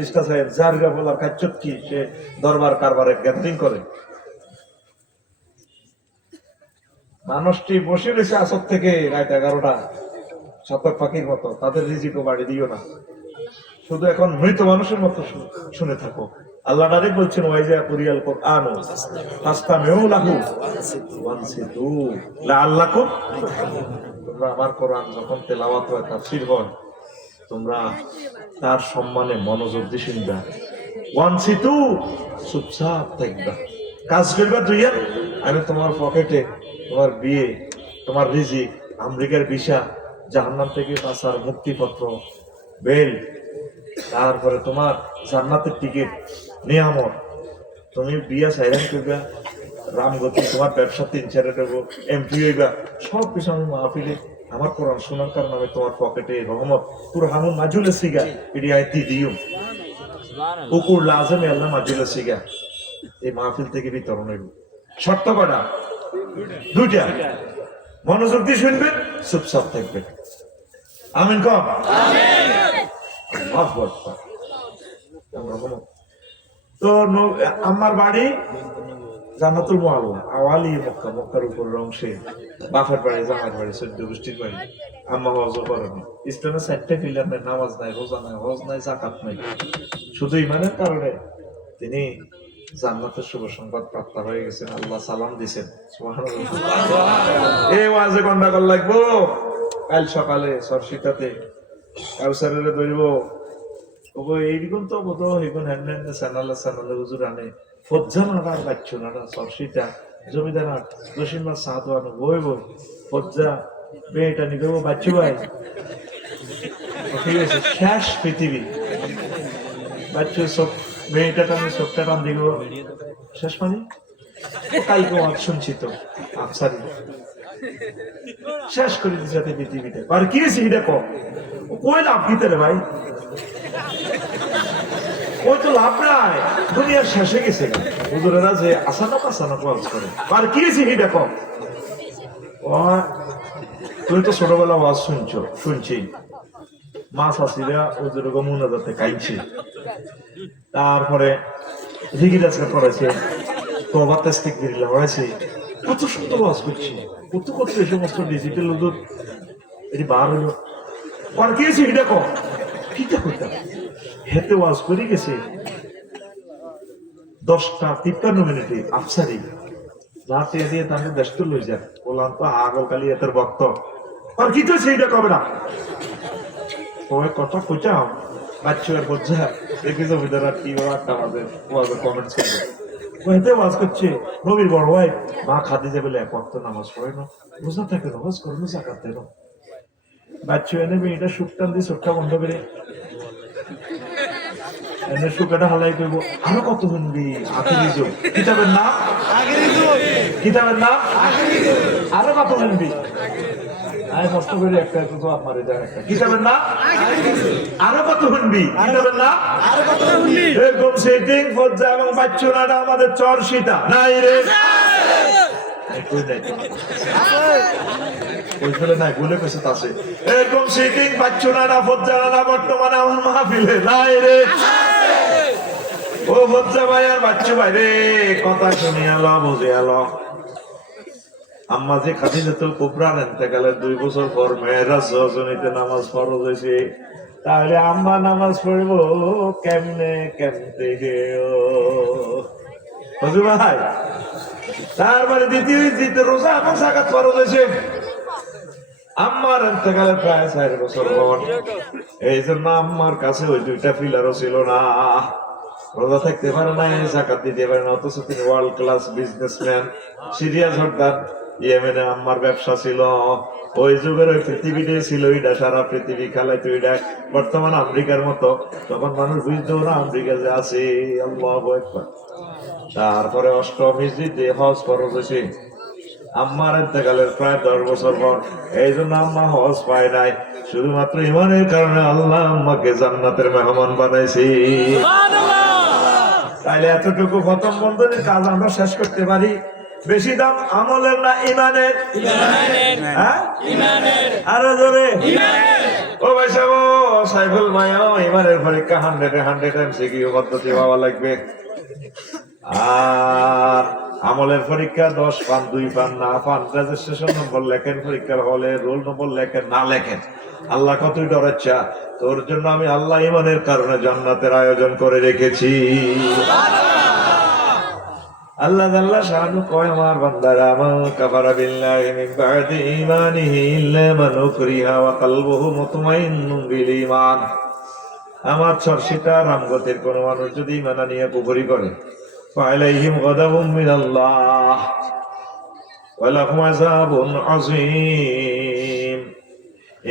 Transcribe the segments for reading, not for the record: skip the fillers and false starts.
চেষ্টা সাহেব জারগা বলার কাজ কি, সে দরবার কারবারে গ্যাদারিং করে। মানুষটি বসে রয়েছে আসর থেকে রাত 11টা, শতক পাখির মতো, তাদের রিজিকও বাড়ি দিও না, শুধু এখন মৃত মানুষের মতো শুনে থাকো। আল্লাহ ডাইরেক্ট বলছেন ওয়াইজা কুরিয়াল কোরআন ফাসতামিউ লাহু ওয়ানসিতু লাআল্লাকুম, তোমরা আমার কোরআন যখন তেলাওয়াত হয়, তাফসীর হয়, তোমরা তার সম্মানে মনোযোগ দিয়ে শুনবা। ওয়ানসিতু, চুপচাপ থাকবা, কাজ করবা। দুইয়া, আমি তোমার পকেটে তোমার বিয়ে, তোমার রিজিক, আমেরিকার ভিসা, জাহান্নাম থেকে বাঁচার মুক্তিপত্র, বেল, তারপরে তোমার জান্নাতের টিকিট, নিয়ামত, তুমি বিয়া সাইলেন্ট করবা, রামগতি, তোমার ব্যবসা 3-4 দেবো, এমপি হইবা, সব কিছু আমি মাহফিলে আমার কোরআন শোনার কারণে আমি তোমার পকেটে রহমত পুরো হামুন মাজুলে সিগা এটি আইতি দিও উকুর লাজমে আল্লাহ মাজুলে সিগা এই মাহফিল থেকে বিতরণ হইব। শর্ত কটা? 2টা। মনোযোগ দিয়ে শুনবেন, চুপচাপ থাকবেন। আমিন কম। তো আমার বাড়ি জান্নাতুল মুআল্লা, আওয়ালি মক্কা, মক্কার উপরের অংশে। বাপের বাড়ি, জামার বাড়ি, 14 গোষ্ঠীর বাড়ি। আম্মা হজও করেন। ইসলামের 4টা পিলার নাই, নামাজ নাই, রোজা নাই, হজ নাই, যাকাত নাই, শুধু ইমানের কারণে তিনি জান্নাতের শুভ সংবাদ প্রাপ্ত হয়ে গেছেন। আল্লাহ সালাম দিছেন। সুবহানাল্লাহ। এই ওয়াজে গন্ডাগোল লাগবো। কাল সকালে সরসিটাতে কাউসারের ধরব, ওগো এইরকম তো বোধ হইগুন হ্যান্ড সানালে হুজুর আনে ফজ্জানার বাচ্চু নানা সরসিটা জমিদার দশিমা সাহানো বই বই ফজ্জা মেয়েটা নিবে বাচ্চু ভাই, ঠিক আছে, শেষ পৃথিবী বাচ্চু সব মেয়েটা টানে, সবটা টান দিব শেষ মানে। কালকে ওয়াজ শুনছি তো আফসারি শেষ করে দিচ্ছে পৃথিবীটা। আর কি এটা কম কই লাভ দিতে রে ভাই, ওই তো লাভ নাই, দুনিয়ার শেষে গেছে। হুজুরেরা যে আসানক ওয়াজ করে, আর কি এটা কম। তুমি তো ছোটবেলা ওয়াজ শুনছি, মা শাশিরা হুজুর মুনাজাতে কাইছে, তারপরে জিকির আজকাল করেছে, তওবা তাসবিহ পড়াইছে, কত সুন্দর ওয়াজ করছি, কত এই সমস্ত ডিজিটাল হুজুর এটি বার হলো। আর কি এটা কম, কিটা করতাম হেতে ওয়াজ করে গেছে 10:53 আফসারি রাতে দিয়ে তাদের ব্যস্ত লই যান বললাম তো আগলকালি এতের ভক্ত। আর কি তো সেইটা কবে না ওই কথা কইতাম বাচ্চার বোঝা দেখে জমিদার কি একটা আমাদের ওয়াজের কমেন্টস করবে, হেতে ওয়াজ করছে নবীর বড় ভাই মা খাদিজা বলে 1 ওয়াক্ত নামাজ পড়ে না, রোজা থাকে, নামাজ করে না, যাকাত দেয় না। বাচ্চা এনে মেয়েটা সুখটান দিয়ে চোখটা বন্ধ করে সুখাটা হালাই করবো, আরো কত শুনবি কিতাবের নাম, কিতাবের নাম আরো কত শুনবি, আমি কষ্ট করে একটা তো আপনার কিতাবের নাম আরো কত শুনবি, কিতাবের নাম আরো কত শুনবি। এরকম সেটিং ফজ্জা এবং বাচ্চুনাটা আমাদের চরসিটা নাই রে, নাই বলে কেছে আছে এরকম সেটিং বাচ্চুনাটা ফজ্জানাটা বর্তমানে আমার মাহফিলে নাই রে। ও বচ্চা ভাই আর বাচ্চু ভাই রে, কথা শুনি আলো বুঝে আলো। আম্মা যে খাদিজাতুল কুবরা ইন্তেকালের 2 বছর পর মেয়েরাজ রজনীতে নামাজ ফরজ হয়েছে, তাহলে আম্মা নামাজ পড়ব কেমনে বুঝু ভাই। তারপরে দ্বিতীয় রোজা এবং যাকাত ফরজ হয়েছে। আম্মার ইন্তেকালের প্রায় 4 বছর পর, এই জন্য আম্মার কাছে ওই 2টা পিলারও ছিল না, রোজা থাকতে পারে না, যাকাত দিতে পারে না, অথচ তিনি ওয়ার্ল্ড ক্লাস বিজনেসম্যান, সিরিয়াস হরদার। ইয়েমেনে আম্মার ব্যবসা ছিল, ওই যুগের ওই পৃথিবীতে ছিল এটা, সারা পৃথিবী খেলাইতো এটা। বর্তমান আমেরিকার মতো তখন মানুষ বুঝতো না আমেরিকা যে আছে। আল্লাহু আকবার। তারপরে 8ম হিজরিতে হজ ফরজ হয়েছে আম্মার ইন্তেকালের প্রায় 10 বছর পর। এই জন্য আম্মা হজ পায় নাই, শুধুমাত্র ইমানের কারণে আল্লাহ আম্মাকে জান্নাতের মেহমান বানাইছে। তাইলে এতটুকু খতম বন্ধনের কাজ আমরা শেষ করতে পারি। বেশি দাম আমলের না ইমানের? আরো জোরে। ও ভাই সাহেব, সাইফুল মায়া ইমানের পরীক্ষা 100 MCQ পদ্ধতি পাওয়া লাগবে। আর আমলের পরীক্ষা 10 পান 2 পান না পান, রেজিস্ট্রেশন নম্বর লেখেন, পরীক্ষার হলে রোল নম্বর লেখেন না লেখেন, আল্লাহ কতই ডরাচ্ছা। তোর জন্য আমি আল্লাহ ইমানের কারণে জান্নাতের আয়োজন করে রেখেছি। আল্লাহ আল্লাহ শানু কয়, আমার বান্দারা মা কাফারা বিল্লাহি মিন বাদি ঈমানিহি ইল্লা মান উকরিহা ওয়া কলবুহু মুতমাইন্নুন বিল ঈমান। আমার চর্চিতা রামগতির কোন মানুষ যদি ঈমান নিয়ে কুফরি করে, ফালাইহিম গাদাবুম মিনাল্লাহ ওয়া লাহুম আযাবুন আযীম।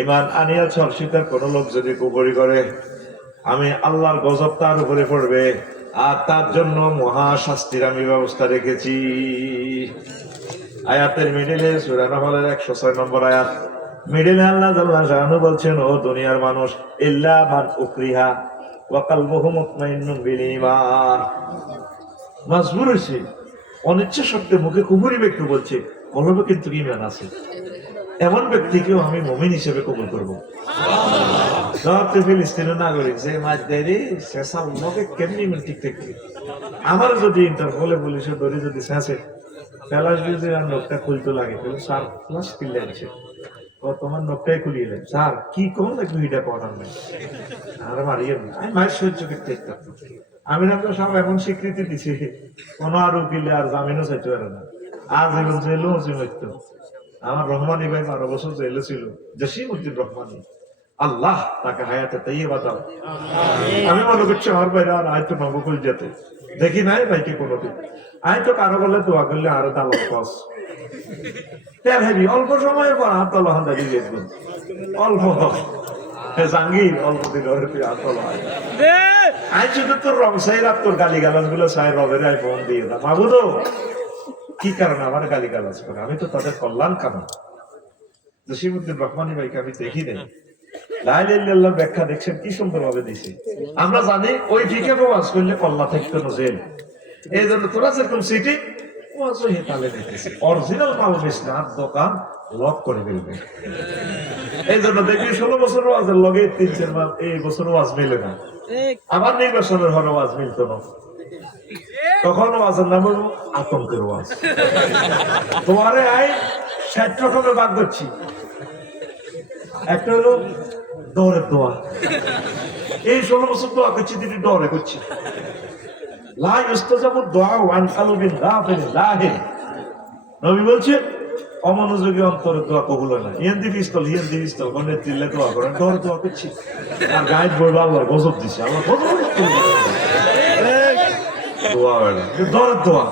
ঈমান আনিয়া চর্চিতার কোন লোক যদি কুফরি করে, আমি আল্লাহর গজব তার উপরে পড়বে, আর তার জন্য মহা শাস্তির আমি ব্যবস্থা রেখেছি। আয়াতের মিডিলে সূরা নাহলের 106 নম্বর আয়াত, মিডিলে আল্লাহ জাল্লা শানু বলছেন, ও দুনিয়ার মানুষ, ইল্লা মান উকরিহা ওয়া কলবুহু মুতমাইন্নুন বিল ঈমান। মজবুর হইছে, অনিচ্ছা সত্ত্বে মুখে কুফরি ব্যক্তি বলছে, কলবে কিন্তু ঈমান আছে, এমন ব্যক্তিকেও আমি মুমিন হিসেবে কবুল করব। ফিলিস্তিনের নাগরিক যে মাছ দেয় সে সামনে কেমনি ঠিক থাকবে। আমার যদি ইন্টারপোলে পুলিশে ধরে যদি শেষে ফেলাস যদি নোটটা খুলতে লাগে, স্যার প্লাস খুললে আনছে, ও তোমার নোটটাই খুলিয়ে স্যার কি কোন লাগবে এটা পড়ার নেই, আর মারিয়ে আমি মায়ের সহ্য করতে থাকতাম। আমি না তো সব এমন স্বীকৃতি দিছি, কোনো আর উকিলে আর জামিনও চাইতে পারে না, আর যেমন জেলও হইতো। আমার রহমানি ভাই 12 বছর জেলে ছিল, জসিমউদ্দিন রহমানি, আল্লাহ তাকে হায়াতে তাইয়্যিবা দাও। আমি মনে করছি আমার ভাইরা আর আয়তো নবকুল যেতে দেখি নাই ভাইকে কোনোদিন, আমি তো কারো বলে দোয়া করলে আরো দাম কস তেল হেবি, অল্প সময়ের পর হাত তলা হাত দিয়ে দেখবেন, অল্প জাঙ্গির অল্প দিন হাত তলা আই শুধু তোর রং সাই রাত তোর গালি গালাজ গুলো সাই রবের আই ফোন দিয়ে দাম মাবুদো কি কারণে আমার গালি গালাজ করে, আমি তো তাদের কল্যাণ কামনা। জসিমউদ্দিন রহমানি ভাইকে আমি দেখি নাই, লা ইলাহা ইল্লাল্লাহর ব্যাখ্যা দেখছেন কি সুন্দর ভাবে দিছে। আমরা জানি ওই দিকে ওয়াজ করলে কল্লা থাকতো না জেল, এই জন্য তোরা যেরকম সিটি ওয়াজও হেতালে দিতেছে, অরিজিনাল মাল বেচনা দোকান লক করে ফেলবে। এই জন্য দেখি 16 বছর ওয়াজের লগে 3-4 মাস এই বছর ওয়াজ মিলে না, আবার নির্বাচনের হলে ওয়াজ মিলতো না, তখন ওয়াজের নাম হলো আতঙ্কের ওয়াজ। তোমারে আই 60 রকমের ভাগ করছি, একটা হলো ডরের দোয়া, এই 16 বছর দোয়া করছি তিনি ডরে করছি, লা ইস্তাজাবু দুআ আন কলবিন গাফিল লাহি। নবী বলছে অমনোযোগী অন্তরে দোয়া কবুল হয় না, হিন্দি পিস্তল মনে দিলে দোয়া করেন, ডর দোয়া করছি, আর গায়েব বলবো আল্লাহ গজব দিছে, আল্লাহ গজব দোয়া হয় না, ডরের দোয়া।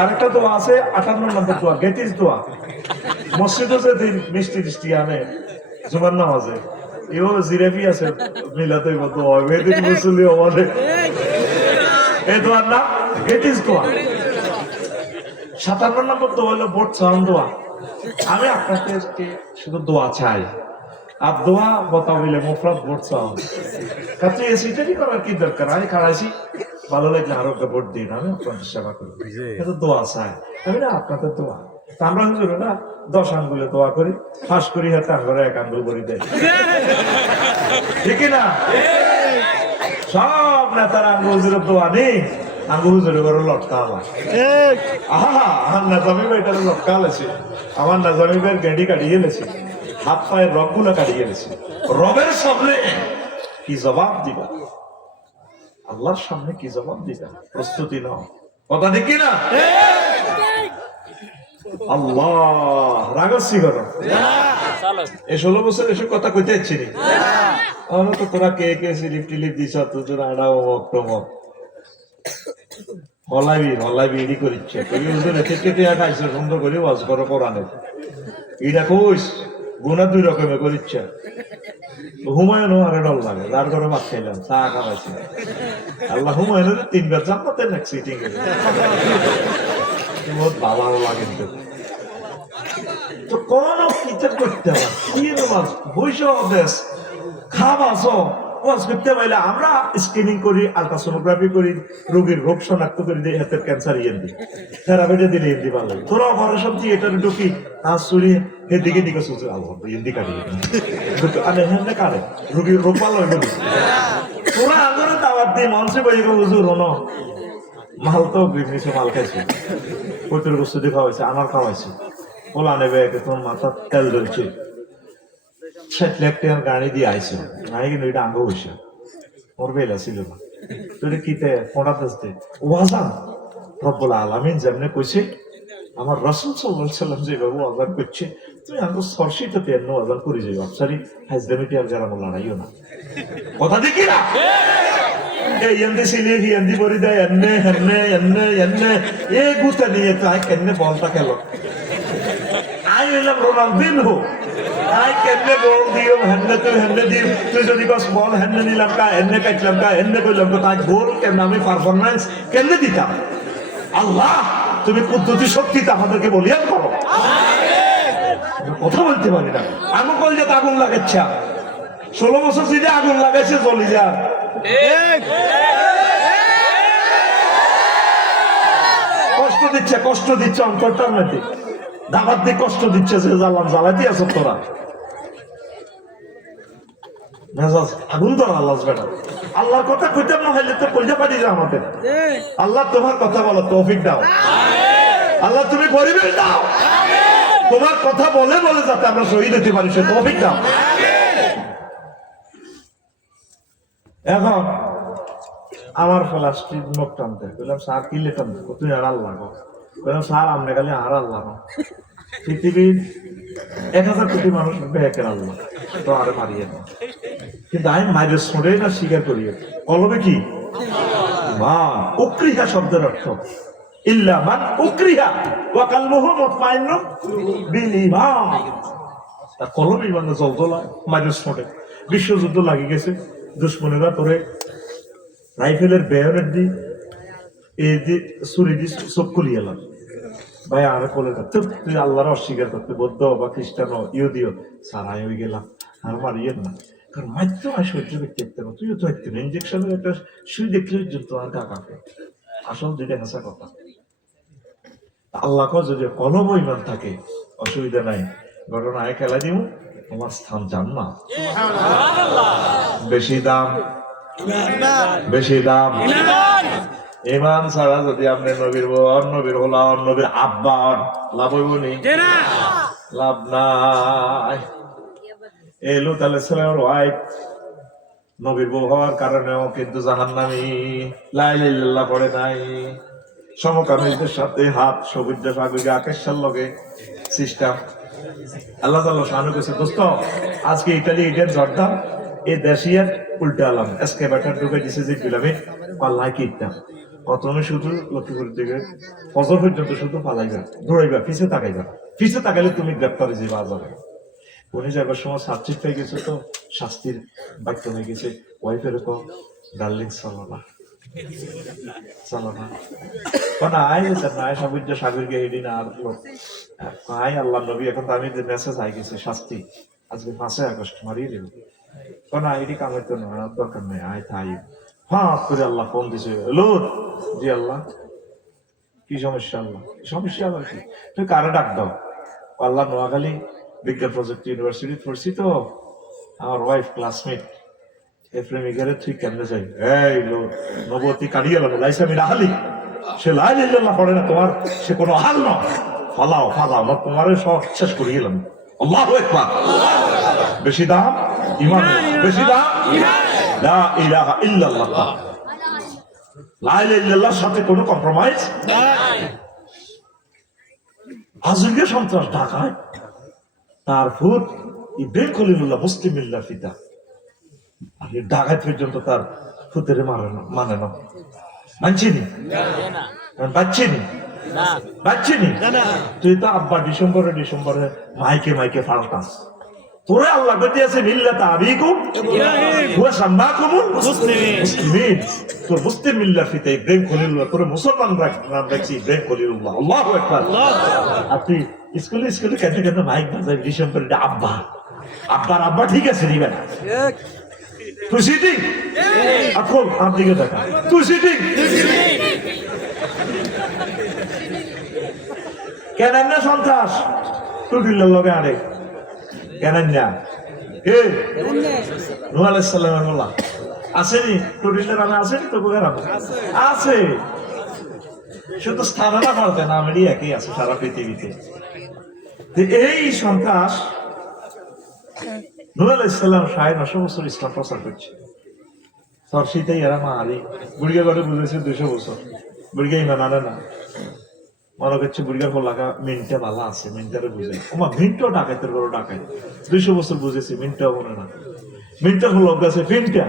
আর একটা দোয়া আছে 58 নম্বর দোয়া, গেটিস দোয়া, মসজিদে যেদিন মিষ্টি টিষ্টি আনে জুমার নামাজে, এও জিরাফি আছে মিলাতে মতো হয়, মেয়েদিন মুসলি আমাদের এই দোয়ার নাম গেটিস দোয়া। 57 নম্বর দোয়া হলো ভোট চাওয়ান দোয়া। আমি আপনাদেরকে শুধু দোয়া চাই, আর দোয়া বতাবিলে মুফরাদ ভোট চাওয়ান, কাছে এসিটারই করার কি দরকার, আমি খাড়াইছি ভালো লাগলে আরো একটা ভোট দিন, আমি আপনাদের সেবা করি, কিন্তু দোয়া চাই আমি না আপনাদের দোয়া। আমরা হুজুর না 10 আঙ্গুলে দোয়া করি, ফাঁস করি হাতে আঙ্গুলে 1 আঙ্গুল করে দেয়, ঠিক না? সব নেতারা আঙ্গুল হুজুরের দোয়া নেই, আঙ্গুল হুজুরের ঘরে লটকা আমার, আহা আমার নাজামি ভাইটা লটকা আলেছে, আমার নাজামি ভাইয়ের গেঁডি কাটিয়ে এনেছে, হাত পায়ের রব গুলা কাটিয়ে এনেছে, রবের সামনে কি জবাব দিবা, আল্লাহর সামনে কি জবাব দিবা, প্রস্তুতি নাও, কথা ঠিক না? আল্লাহ রাগসি করো, এই 16 বছর এসব কথা কইতে যাচ্ছি নি, তো তোরা কে কে স্লিপ টিলিপ দিছ, তোর আড়া অমক টমক হলাইবি এডি করিচ্ছে, তুমি হুজুর এতে খাইছো সুন্দর করে ওয়াজ করো কোরআনে, এটা কইস গুণা 2 রকমের করিচ্ছে। হুমায়ুনও আরে ডল লাগে, যার ঘরে ভাত খাইলাম চা খাওয়াইছি, আল্লাহ হুমায়ুনের 3 বার জান্নাতে নেক্সট সিটিং এ বহুত ভালো লাগে। তো কোন কিতাব করতে হবে কি নামাজ বৈশ দেশ খাবাস ওয়াজ করতে পারলে আমরা স্ক্রিনিং করি, আলট্রাসোনোগ্রাফি করি, রোগীর রোগ শনাক্ত করে দিই, হাতের ক্যান্সার ইয়েন্দি থেরাপিটা দিলে ইন্দি ভালো লাগে। তোরা ঘরে সব থিয়েটার ঢুকি হাত চুরি এদিকে দিকে চলছে আল্লাহ ইন্দি কাটিয়ে আরে হ্যাঁ কারে রোগীর রোগ ভালো হয়ে গেল। তোরা আগরে দাওয়াত দিয়ে মঞ্চে বই হুজুর হনো মাল তো নিচে মাল খাইছে, কইতর বস্তু দিয়ে খাওয়াইছে, আমার খাওয়াইছে, ওলা নেবে তোমার মাথা তেল জ্বলছে, 60 লাখ টাকার গাড়ি দিয়ে আইছে, নাই কিন্তু এটা আঙ্গ হইছে, ওর বেলা ছিল না। তুই কিতে ফোঁটা দিতে ওয়াজান রব্বুল আলামিন যেমনে কইছে, আমার রাসূল সাল্লাল্লাহু আলাইহি সাল্লাম যেভাবে ওয়াজান করছে, তুই আঙ্গ সরশিতে পেন ওয়াজান করে যাইও, আপসারি হাজদামিটি আর যারা মোল্লা নাইও না, কথা দেখি না এই এন্দি সিলি হি এন্দি বরি দেয় এন্নে এন্নে এন্নে এন্নে এ গুতা নিয়ে তাই কেনে বলটা খেলো। আই হইলাম রোনালদিনহো, আই কেনে বল দিও হেন্নে দিও, তুই যদি কস বল হেন্নে নিলাম কা এন্নে কাটলাম কা এন্নে কইলাম তো তাই গোল কেন আমি পারফরম্যান্স কেনে দিতাম। আল্লাহ তুমি কুদরতি শক্তিতে আমাদেরকে বলিয়ান করো, কথা বলতে পারি না। আমি কল যে আগুন লাগাচ্ছা 16 বছর যদি আগুন লাগাইছে চলি যা, কষ্ট দিচ্ছে অন্তরটার মধ্যে, দাবাত দিয়ে কষ্ট দিচ্ছে যে জ্বালান জ্বালাইতে আছো তোরা, মেজাজ আগুন ধরা আল্লাহ বেটা। আল্লাহর কথা কইতে না হইলে তো কইতে পারি যে আমাদের আল্লাহ তোমার কথা বলো, তৌফিক দাও আল্লাহ, তুমি পরিবেশ দাও, তোমার কথা বলে বলে যাতে আমরা শহীদ হতে পারি সে তৌফিক দাও। এখন আমার প্লাস্টিক মুখ টানতে বললাম স্যার কিলে টানতে, তুই আর আল্লাহ বললাম স্যার আমরা খালি আর আল্লাহ পৃথিবীর 1000 কোটি মানুষ বেহেকের আল্লাহ তো আরে মারিয়ে না, কিন্তু আমি মাইরে শুনে না স্বীকার করি কলবে কি মান উকরিহা শব্দের অর্থ ইল্লা মান উকরিহা ওয়া কালবুহু মুতমাইন্নুন বিল ঈমান। তা কলবে মানে জলজলা মাইরে শুনে বিশ্বযুদ্ধ লাগি গেছে, দুশ্মনেরা তোরে রাইফেলের বেয়নের দি এই যে ছুরি দি চোখ খুলিয়ে এলাম ভাই আরে বলে তুই আল্লাহর অস্বীকার করতে বৌদ্ধ বা খ্রিস্টান ইহুদিও সারাই হয়ে গেলাম আর মারিয়ে না, কারণ মাত্র আমি সহ্য করতে দেখতে না, তুইও তো দেখতে না, ইঞ্জেকশনের একটা সুই দেখলে তোমার কাকাকে আসল যেটা হেসা কথা। আল্লাহকে যদি কলম ইমান থাকে অসুবিধা নাই, ঘটনায় খেলা দিব তোমার স্থান জান্নাত। বেশি দাম বেশি দাম ইমান ছাড়া যদি আপনি নবীর বোন নবীর গোলাম নবীর আব্বা লাভ হইব নি? লাভ নাই। এই লূত আলাইহিস সালামের ওয়াইফ নবীর বউ হওয়ার কারণেও কিন্তু জাহান্নামী, লা ইলাহা ইল্লাল্লাহ পড়ে নাই, সমকামীদের সাথে হাত সবুজ সাগরে আকাশের লগে সিস্টেম। আল্লাহ তাআলা শানু কইছে দোস্ত আজকে ইতালি ইডেন জর্দান এই দেশিয়ার উল্টালাম এসকেভেটর ঢুকে দিছে যে গুলামে পাল্লাই কিটতাম কত আমি শুধু লক্ষ্য করে দিকে ফজর পর্যন্ত শুধু পালাইবা দৌড়াইবা পিছে তাকাইবা, পিছে তাকাইলে তুমি গ্রেপ্তারে যাবা যাবে। উনি যাবার সময় সাবজেক্ট হয়ে গেছে তো শাস্তির বাক্য হয়ে গেছে, ওয়াইফের তো ডার্লিং চলো না চলো না কারণ আয় গেছে না সবুজ সাগরকে এদিন আর আয় আল্লাহ নবী এখন তো আমি মেসেজ আই গেছে শাস্তি আজকে 5 আগস্ট মারিয়ে দেব, কারণ আইডি কামাইতো না দরকার নেই আয় থাই হাত করে আল্লাহ ফোন দিছে লুত জি আল্লাহ কি সমস্যা, আল্লাহ সমস্যা আবার কি তুই কারে ডাক দাও, আল্লাহ নোয়াখালী বিজ্ঞান প্রযুক্তি ইউনিভার্সিটি পড়ছি তো আমার ওয়াইফ ক্লাসমেট প্রেমিকারে তুই কেমনে যাই এই লোক নবতী কাটিয়ে গেল লাইসামি রাহালি সে লাই লিল্লাহ পড়ে না তোমার সে কোনো হাল নয়, ফালাও ফালাও না তোমার সব শেষ করে গেলাম। আল্লাহু আকবার। বেশি দাম ঈমান, বেশি দাম লা ইলাহা ইল্লাল্লাহ, লা ইলাহা ইল্লাল্লাহর সাথে কোনো কম্প্রোমাইজ নাই। আজকে সন্ত্রাস ঢাকায় তার ফুট ইব্রাহিম খলিলুল্লাহ মুসলিম মিল্লাহ ফিদা ঢাকায় পর্যন্ত তার ফুতের মানে না মানছিনি বাচ্চিনি বাচ্চিনি তুই তো আব্বা ডিসেম্বরে মাইকে মাইকে ফালতাস তোরে আল্লাহ দিয়েছে মিল্লাত আবিকুম ওয়া সাম্মাকুমুল মুসলিমিন, তোর মুসলিম মিল্লাহ ফিদা ইব্রাহিম খলিলুল্লাহ তোরে মুসলমান নাম রাখছি ইব্রাহিম খলিলুল্লাহ। আল্লাহু আকবার। আপনি স্কুলে কেন মাইক বাজায় ডিসেম্বরে আব্বা আব্বার আব্বা ঠিক আছে নিবে না তুই সিটিং এখন আমার দিকে দেখা, তুই সিটিং কেন না সন্ত্রাস টুটিলের লগে আরে কেন না এ নূহ আলাইহিস সালাম আসেনি টুটিলের আমি আসেনি তো কোথায় আছে, শুধু স্থানটা পাল্টে না, আমি একই আছে সারা পৃথিবীতে। এই সন্ত্রাস নূহ আলাইহিস সালাম 950 বছর ইসলাম প্রচার করছে। সরসিতেই এরা মা আলী বুড়িয়া করে বুঝেছে 200 বছর, বুড়িয়া ইমান আনে না, মনে করছে বুড়িয়ার লাগা মিনটা ভালো আছে, মিনটারে বুঝে ওমা মিনটাও ডাকাইতের বড় ডাকাই 200 বছর বুঝেছি, মিনটাও মনে না, মিনটার হল অভ্যাসে ফিনটা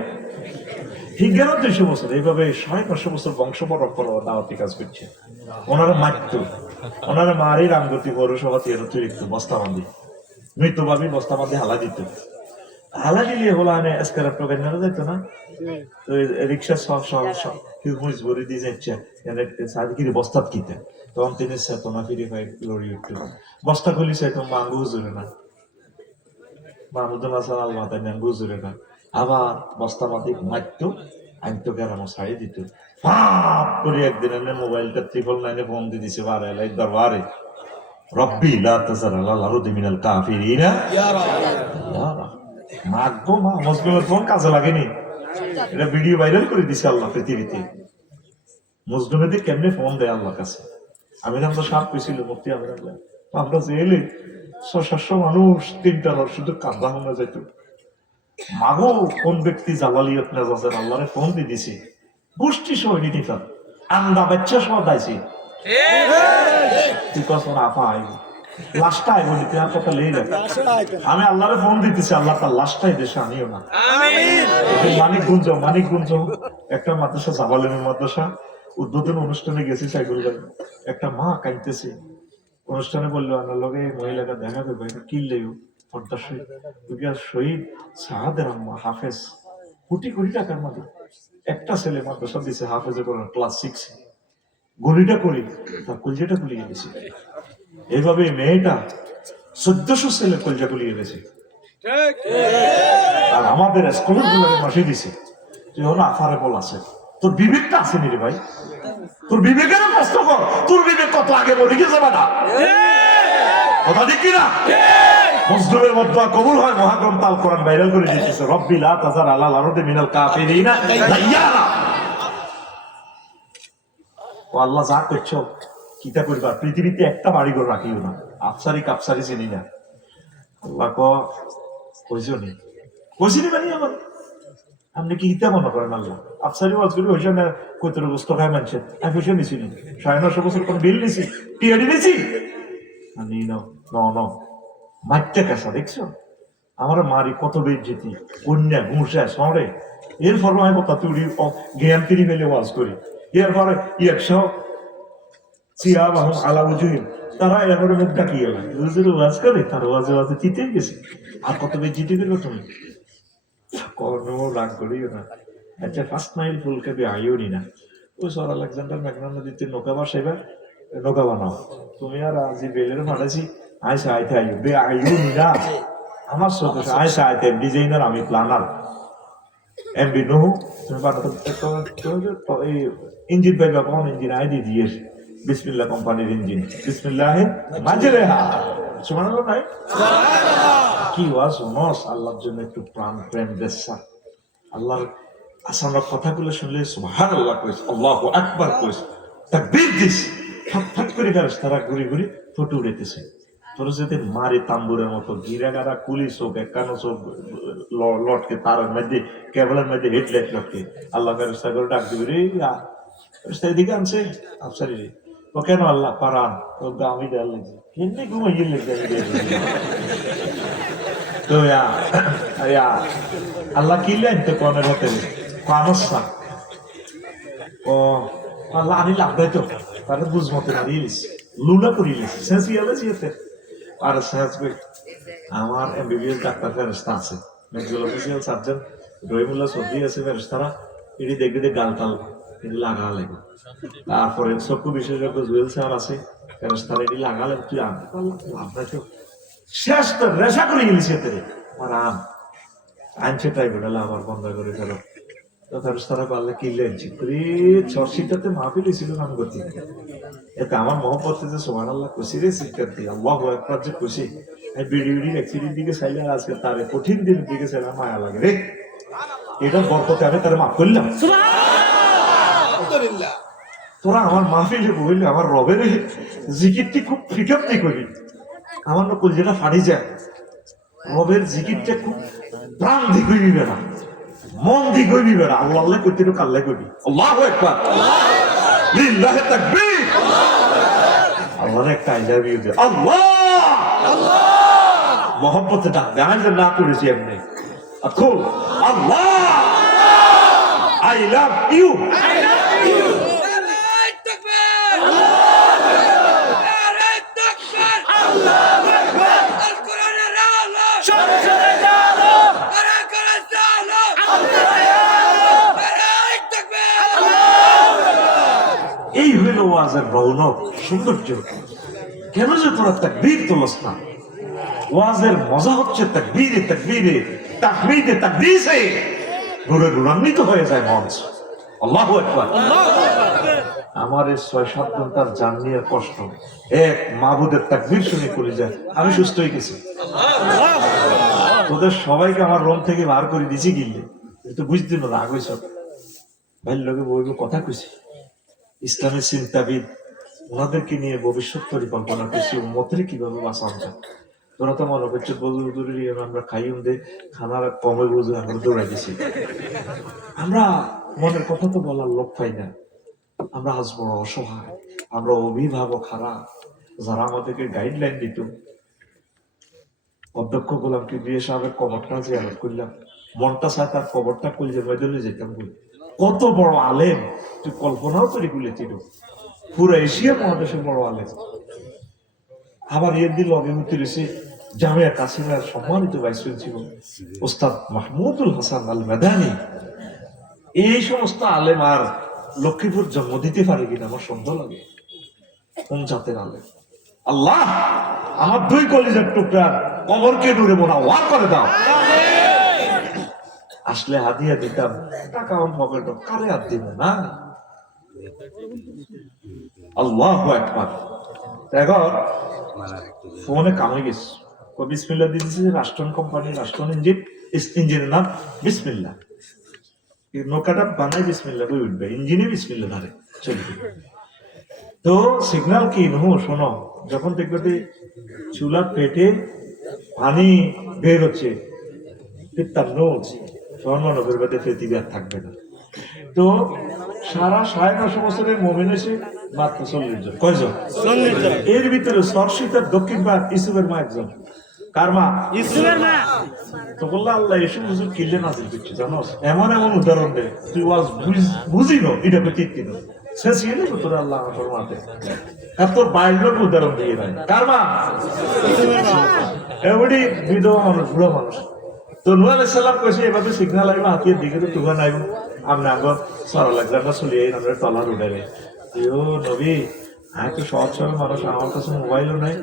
হিজ্ঞানও 200 বছর, এইভাবে 950 বছর বংশ পরম্পরা দাওয়াতি কাজ করছে। ওনারা মারত, ওনারা মারি রামগতি পৌরসভাতে অতিরিক্ত বস্তাবান্দি মৃত্যুভাবী বস্তাবান্দি হালা দিত, হালা দিলে হলো আনে এসকারাপ টোকেন নেওয়া যেত না, তো রিক্সা মজবুরি দিয়ে যাচ্ছে সাদিকির বস্তাত কিতে, তখন তিনি চেতনা ফিরে পাই লড়ি উঠতে বস্তা খুলি চাইতো মাঙ্গু হুজুরে না, মাহমুদুল হাসান আল মাতাই মাঙ্গু হুজুরে না, আবার বস্তা মাতি মারতো আনতো গ্রাম ছাড়ি দিত, ফাপ করে একদিন এনে মোবাইলটা 999 ফোন দিয়ে দিছে বারে লাই দরবারে রব্বি লা তাযার আলাল আরদি মিনাল কাফিরিনা ইয়া রাব মাগো মা মুসলিমের ফোন কাজে লাগেনি, এটা ভিডিও ভাইরাল করে দিছে আল্লাহ পৃথিবীতে। মুসলিমেদের কেমনে ফোন দেয় আল্লাহর কাছে। আমি নাম তো সাপ পেয়েছিল মুক্তি আমি আমরা জেলে 600 মানুষ 3টা রস শুধু কাঁদা হয়ে যেত, মাগো কোন ব্যক্তি জালালিয়ত নেজাজের আল্লাহরে ফোন দিয়ে দিছে, গোষ্ঠী সহনী নিতাম আন্দা বাচ্চা সহ দাইছি তুই কখন আফা আইব লাশটা আইব নিতে আর কথা লেই লাগে, আমি আল্লাহরে ফোন দিতেছি, আল্লাহ তার লাশটাই দেশে আনিও না। মানিকগঞ্জ একটা মাদ্রাসা জাবালেমের মাদ্রাসা উদ্বোধন অনুষ্ঠানে গেছি সাইকুল ভাই, একটা মা কাঁদতেছে, অনুষ্ঠানে বললো আমার লগে মহিলাটা দেখা দেবো এটা কিনলেও পর্দা শহীদ সাহাদের আম্মা হাফেজ কোটি কোটি টাকার মালিক, একটা ছেলে মাদ্রাসা দিছে হাফেজে করেন ক্লাস 6, গলিটা করি তার কলজাটা গুলিয়ে গেছে, এইভাবে মেয়েটা 1400 ছেলে কলজা গুলিয়ে গেছে, আর আমাদের স্কুলের গুলোকে মাসে দিছে, তুই হলো আফারে বল আছে, তোর বিবেকটা আসেনি রে ভাই, তোর বিবেকের কষ্ট কর, তোর বিবেক কত আগে মরে গেছে না কথা ঠিক কিনা? মুসলিমের মধ্যে কবুল হয়, মহাগ্রন্থ আল কোরআন ভাইরাল করে দিতেছে রব্বি লা তাযার আলাল আরদি মিনাল কাফিরিনা দাইয়ারা, ও আল্লাহ যা করছো কিতা করবা, পৃথিবীতে একটা বাড়ি ঘর রাখিও না, আফসারি কাপসারি চিনি না, আল্লাহ কইছনি কইছিনি মানে আমার আপনি কি হিতা মনে করেন আল্লাহ আফসারি ওয়াজ করি হইছে না কইতর গোস্ত খায় মানুষের, আমি পয়সা নিছি না 950 বছর কোন বিল নিছি টিআডি নিছি আমি ন মাইটটা কাঁচা দেখছো আমার মারি কত বেজ্জতি কন্যা ঘুষা শহরে, এরপর আমি কথা তুলি জ্ঞান তিনি ফেলে ওয়াজ করি, এরপরে 100 সিয়াব আলাউজুহিন তারা এরপরে মুখ ডাকিয়ে গেল হুজুর ওয়াজ করে, তার ওয়াজে ওয়াজে জিতে গেছে, আর কত বেজ্জতি করলো তুমি কোনো রাগ করিও না, আচ্ছা 5 মাইল ফুলকে আইও নি না, ওই সর আলেকজান্ডার ম্যাগনা নদীতে নৌকা বাসাইবা নৌকা বানাও, তুমি আর আজি বেলের ফাটাইছি আইসা আইতে আইও বে আইও নি না, আমার চোখে আইসা আইতে ডিজাইনার আমি প্ল্যানার এমবি নো তুমি বানাতে এই ইঞ্জিন পাইবা কোন ইঞ্জিন আইডি দিয়ে বিসমিল্লাহ কোম্পানির ইঞ্জিন বিসমিল্লাহে মাজরেহা সুবহানাল্লাহ নাই কি ওয়াজ নস আল্লাহর জন্য একটু প্রাণ প্রেম দেশা আল্লাহর আসামরা কথাগুলো শুনলে সুবহানাল্লাহ কইস আল্লাহু আকবার কইস তাকবীর দিস ফট করে ফেরেশতারা ঘুরে ঘুরে ফটো উড়াইতেছে, তোর সাথে মারি তাম্বুরের মতো গিরাগারা কুলি চোখ একানো চোখ লটকে তার মধ্যে কেবলের মধ্যে হেডলাইট লটকে আল্লাহ ফেরেশতা করে ডাক দিবে রে ফেরেশতা এদিকে আনছে আফসারি রে ও কেন আল্লাহ পারান ও গামি দেওয়ার লেগে কেমনি ঘুমাইয়ে লেগে তো আল্লাহ কিনলেন তো কনের হোটেলে কানসা ও আল্লাহ আনি লাভ দেয় তো তাহলে বুঝমতে নারিয়েলিস লুলা করিলিস সেন্স ইয়ালে জিয়েতে আর সেন্স আমার এমবিবিএস ডাক্তার ফেরেশতা আছে মেডিকেল অফিসিয়াল সার্জন রহিমুল্লাহ সর্দি আছে ফেরেশতারা এটি দেখবে গাল টাল এটি লাগা লাগবে, তারপরে চক্ষু বিশেষজ্ঞ জুয়েল স্যার আছে ফেরেশতারা এটি লাগালে তুই আনতে পারলাম লাভ নাই তো শেষ তো রেশা করে গেলিস এতে আমার আম আনছে ট্রাইব্যুনাল আবার বন্ধ করে ফেলো। তারা পারলে কিনলেন শীতাতে মাহফিল ছিল নাম গতি এতে আমার মহব্বতে যে সুবহানাল্লাহ খুশি রে শিক্ষার দিয়ে আল্লাহু আকবার যে খুশি আমি বিড়ি বিড়ি অ্যাক্সিডেন্ট দিকে চাইলে আজকে তার কঠিন দিনের দিকে চাইলে মায়া লাগে রে। এটা বরকতে আমি তার মাফ করলাম। তোরা আমার মাহফিলে বললি আমার রবের জিকিরটি খুব ফিকাপটি করি, আমার না কলজেটা ফাড়ি যায়। রবের জিকিরটা খুব প্রাণ দিয়ে করিবি না, মন দিয়ে করিবি না, আল্লাহ আল্লাহ করতে কাল্লাই করবি। আল্লাহু আকবার, লিল্লাহি তাকবীর, আল্লাহর একটা আই লাভ ইউ দে, আল্লাহ আল্লাহ মহব্বতে ডাক দে। আমি না করেছি এমনি আখো Allah I love you, I love you. এই হইল ওয়াজের রৌনক সৌন্দর্য। কেন যে তোরা তাকবীর তোলস না? ওয়াজের মজা হচ্ছে তাকবীরে তাকবীরে তাহমিদে তাকদীসে ঘুরে ঘুরান্বিত হয়ে যায় মঞ্চ। আল্লাহু আকবার। আমার এই ৬-৭ ঘন্টার জার্নির কষ্ট এক মাহবুদের তাকবীর শুনে করে যায় আমি সুস্থ হয়ে গেছি। তোদের সবাইকে আমার রুম থেকে বার করে দিছি গিললে তো বুঝতে না রাগ হয়েছ ভাই লোকে বলবো কথা কইছি। ইসলামের চিন্তাবিদ ওনাদেরকে নিয়ে ভবিষ্যৎ পরিকল্পনা করছি উম্মতের কিভাবে বাঁচানো যায়। তোরা তো মনে করছে বদুরি আমরা খাইম দে খানার কমে বুঝে আমরা দৌড়াই দিছি। আমরা মনের কথা তো বলার লোক পাই না। আমরা আজ বড় অসহায়, আমরা অভিভাবক হারা। যারা আমাদেরকে গাইডলাইন দিত, অধ্যক্ষ গোলাম কিবরিয়া সাহেবের কবরটা জিয়ারত করলাম, মনটা চায় তার কবরটা কইলে ময়দানে যেতাম বলি। কত বড় আলেম, তুই কল্পনাও তৈরি করলেছিল। পুরো এশিয়া মহাদেশের বড় আলেম। আবার এর দিল অভিমুক্তি রয়েছে জামিয়া কাসিমের সম্মানিত ভাইস প্রিন্সিপাল ওস্তাদ মাহমুদুল হাসান আল মেদানী। এই সমস্ত আলেম আর লক্ষ্মীপুর জন্ম দিতে পারে কিনা আমার সন্দেহ লাগে। কোন জাতের আলেম? আল্লাহ আমার 2 কলিজার টুকরা কবরকে দূরে মোনাওয়ার করে দাও। আসলে হাদিয়া দিতাম, টাকা আমার পকেটে, কারে হাত দিব না। আল্লাহু আকবার। দেখো ফোনে কামে গেছে, বিসমিল্লাহ দিয়েছে রাষ্ট্রন কোম্পানি, রাষ্ট্রন ইঞ্জিনের নাম বিসমিল্লাহ। নৌকাটা বানাই বিসমিল্লাহ বই উঠবে, ইঞ্জিনে বিসমিল্লাহ ধরে চলবে। তো সিগন্যাল কি নহো শোনো, যখন দেখবে চুলার পেটে পানি বের হচ্ছে তার নোজ স্বর্ণনগর বাদে ফেতিগার থাকবে না। তো সারা 950 বছরের মোমেন এসে মাত্র 40 জন। কয়জন? এর ভিতরে সরসিতার দক্ষিণ ভাগ ইসুফের মা একজন। কার মা? ইসুফের মা। তো বললো আল্লাহ এসব হুজুর কিলে নাজিল করছে জানো, এমন এমন উদাহরণ দেয় তুই ওয়াজ বুঝিনো এটা ঠিক কিনো সে ছিল তোর আল্লাহ আমার মাতে। আর তোর বাইরের উদাহরণ দিয়ে দেয় কার মা? এবারে বিধবা মানুষ, বুড়ো মানুষ। তো নূহ আলাইহিস সালাম কইছে এভাবে সিগন্যাল আইবা হাতিয়ে দিকে তো তুগা নাইব আমরা আগর সরল লাগলা চলিয়ে আমরা তলার উঠাইলে ও নবী আয় তো সহজ সরল মানুষ, আমার কাছে মোবাইলও নাই,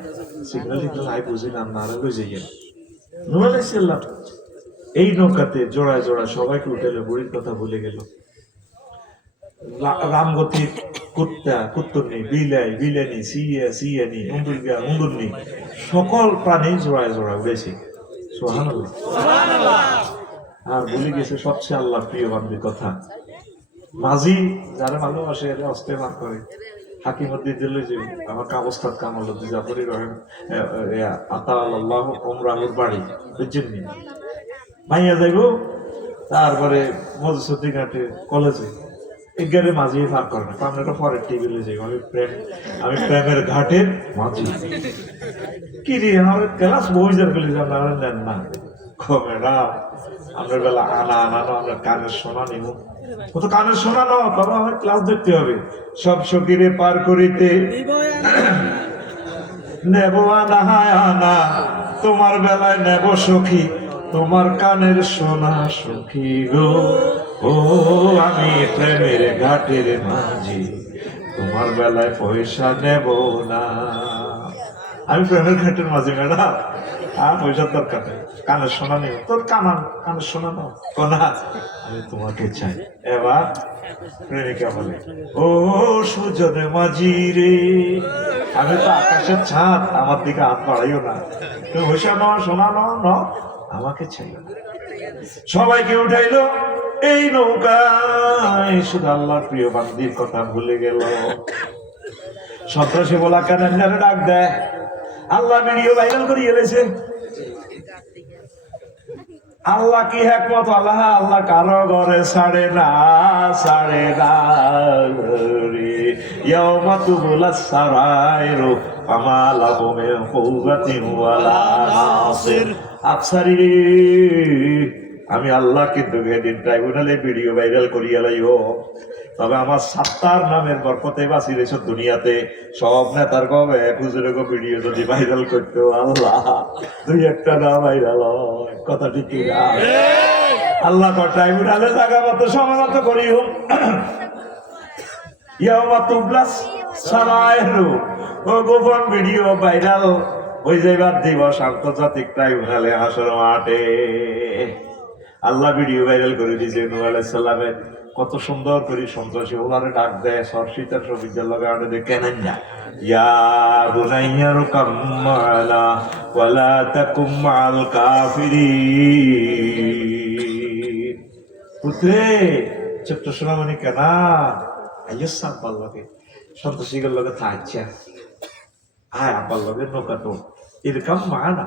সিগন্যাল দিতে নাই বুঝিলাম না আরো যাইয়া। নূহ আলাইহিস সালাম এই নৌকাতে জোড়ায় জোড়ায় সবাইকে উঠাইলে বুড়ির কথা ভুলে গেল। রামগতির কুত্তা কুত্তরনি, বিলাই বিলানি, সিয়ানি, হুন্দুরগা হুন্দুরনি, সকল প্রাণী জোড়ায় জোড়ায় উড়েছে। সুবহানাল্লাহ। আর ভুলে গেছে সবচেয়ে আল্লাহ প্রিয় বান্দির কথা। মাঝি যারা ভালোবাসে অস্তে মার করে হাকিমুদ্দিন দিল যে আমার কাবস্তাদ কামালউদ্দিন জাফরি রহিম আতাআল্লাহু উমরাহুর বাড়ি বুঝছেন নি মাইয়া যাইব। তারপরে মধুসূদন ঘাটে কলেজে এগারে মাঝি পার করে না, কারণ এটা পরের টেবিলে যাই। আমি প্রেমের ঘাটের মাঝি কি রে আমার ক্লাস বই যার বলে নেন না কমেরা আমরা বেলা আনা আনানো আমরা কানের শোনা নিব কত কানের শোনানো বাবা আমার ক্লাস দেখতে হবে। সব সকিরে পার করিতে নেব আনা আনা তোমার বেলায় নেব সখী তোমার কানের সোনা সখী গো। ও আমি প্রেমের ঘাটের মাঝি তোমার বেলায় পয়সা নেব না। আমি প্রেমের ঘাটের মাঝি ম্যাডাম, আর পয়সার দরকার নেই, কানের শোনা নেই তোর, কানের শোনা নাও কনা, আমি তোমাকে চাই। এবার প্রেমিকা বলে, ও সুজনে মাঝি রে, আমি তো আকাশের ছাদ, আমার দিকে হাত বাড়াইও না, তুমি হইসা ন শোনা ন, আমাকে চাই না। সবাইকে উঠাইলো এই নৌকায়, শুধু আল্লাহর প্রিয় বান্দির কথা ভুলে গেল। সন্ত্রাসী বলা কানান্নারে ডাক দেয়, আল্লাহ ভিডিও ভাইরাল করিয়ে এলেছে। আল্লাহ কি একমত, আল্লাহ আল্লাহ কারো ঘরে ছাড়ে না রে, ইয়াউমা তুবুলাস সারাইরু ফামা লাহু মিন কুওয়াতিন ওয়ালা নাসির। আফসারি, আমি আল্লাহ কিন্তু এদিন ট্রাইব্যুনালে ভিডিও ভাইরাল করিয়া লাইও, তবে আমার সাত্তার নামের বরকতে বাঁচিয়ে রেছো দুনিয়াতে। সব নেতার কবে হুজুরে গো ভিডিও যদি ভাইরাল করতো, আল্লাহ দুই একটা না ভাইরাল হয়, কথা ঠিক না? আল্লাহ তো ট্রাইব্যুনালে জায়গা মতো সময় মতো করিও। ইয়াউমা তুবলাস সারাইরু, ও গোপন ভিডিও ভাইরাল ওই যাইবার দিবস আন্তর্জাতিক ট্রাইব্যুনালে হাসর মাঠে। আল্লাহ ভিডিও ভাইরাল করে দিয়েছে নূহ আলাইহিস সালামের, কত সুন্দর করে সন্ত্রাসী ওনারে ডাক দেয়, সরসিতার সবিদ্যার লগে আড়ে দেয়, কেনেন না, ইয়া বুনাইয়া রুকাম মা'ানা ওয়ালা তাকুম মা'আল কাফিরিন। পুত্রে, ছোট্ট সোনামণি কেনা আইয়স আব্বার লগে, সন্ত্রাসীদের লগে থাকছে, আয় আব্বার লগে নৌকা তো এরকম মা'ানা,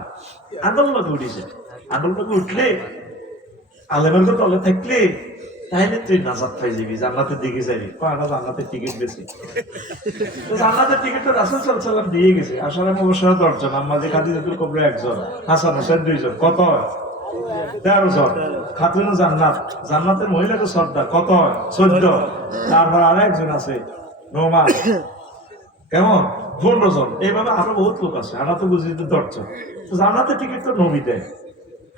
আন্দোলন লগে উঠিছে, আন্দোলন লগে উঠলে আলেমের তো তলে থাকলে তাইলে তুই নাজাত পাই যাবি, জান্নাতের দিকে যাবি। আমরা জান্নাতের টিকিট বেশি, জান্নাতের টিকিট তো রাসূল সাল্লাল্লাহু আলাইহি ওয়াসাল্লাম দিয়ে গেছে। আসলে অবশ্যই 10 জন, আম্মাজি খাদিজাতুল কুবরা 1 জন, হাসান হোসেন 2 জন, কত হয়? 13 জন। খাতুন জান্নাত, জান্নাতের মহিলা তো সর্দার, কত হয়? 14। তারপর আর একজন আছে নোমান, কেমন 15 জন। এইভাবে আরো বহুত লোক আছে, আমরা তো বুঝি 10 জন। জান্নাতের টিকিট তো নবী দেয়,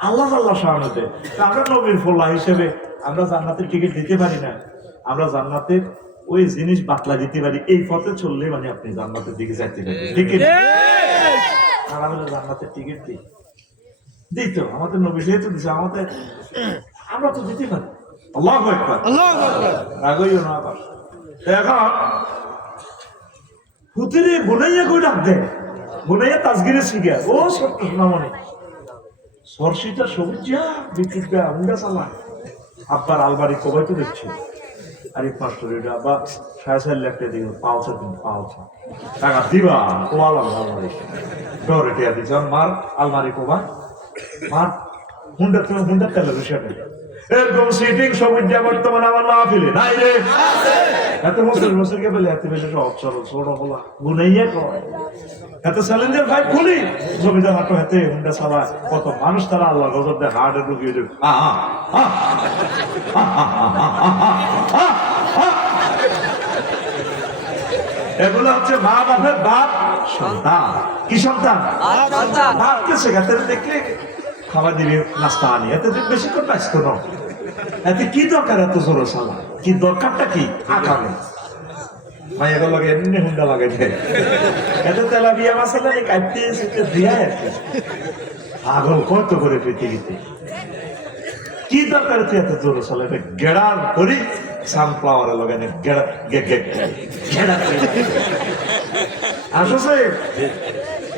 আল্লাহ আল্লাহ শাহানতে। আমরা নবীর ফলা হিসেবে আমরা জান্নাতের টিকিট দিতে পারি না, আমরা জান্নাতের ওই জিনিস বাতলা দিতে পারি। এই পথে চললে মানে আপনি জান্নাতের দিকে যাইতে পারেন, টিকিট আর আমরা জান্নাতের টিকিট দিই দিত আমাদের নবী যেহেতু দিচ্ছে আমাদের, আমরা তো দিতে পারি। আল্লাহু আকবার, আল্লাহু আকবার, রাগইও না। আবার এখন হুতিরে বুনাইয়া কই ডাক দেয়, বুনাইয়া তাজগিরে শিখে, ও ছোট্ট সোনামণি সরসিটা সবুজ যা বিদ্যুৎ হুন্ডা চালা, আব্বার আলমারি কবাই তো দেখছি, আরে 500 টাকা আব্বা 4.5 লাখ টাকা দিব, পাওছা দিন পাওছা টাকা দিবা কোয়ালাম আলমারি ডরে টিয়া দিচ্ছে। মার আলমারি কবা, মার হুন্ডা তো হুন্ডা তেলে বসে এরকম সিটিং সবুজ যা বর্তমানে আমার মাহফিলে নাই রে, এত মুসলকে বলে এত বেশি সহজ সরল ছোট বলা গুনাইয়া কয়, এত চ্যালেঞ্জের ভাই খুলি জমিদার হাটো হাতে হুন্ডা চালায়, কত মানুষ তারা আল্লাহ গজব দেয়, হার্টে ঢুকিয়ে দেবে। এগুলো হচ্ছে মা বাপের বাপ সন্তান। কি সন্তান? বাপকে শেখাতে দেখলে খাবার দিবি, নাস্তা আনি, এতে বেশিক্ষণ ব্যস্ত ন, এতে কি দরকার এত জোরে চালা, কি দরকারটা কি? আকামে মায়ের লগে এমনি হুন্ডা লাগাই দেয়, এত তেলা বিয়া মাসালা কাটতে দিয়া আর কি পাগল কত করে পৃথিবীতে। কি দরকার তুই এত জোরে চালা, এটা গেড়ার করি সানফ্লাওয়ারের লগে আসছে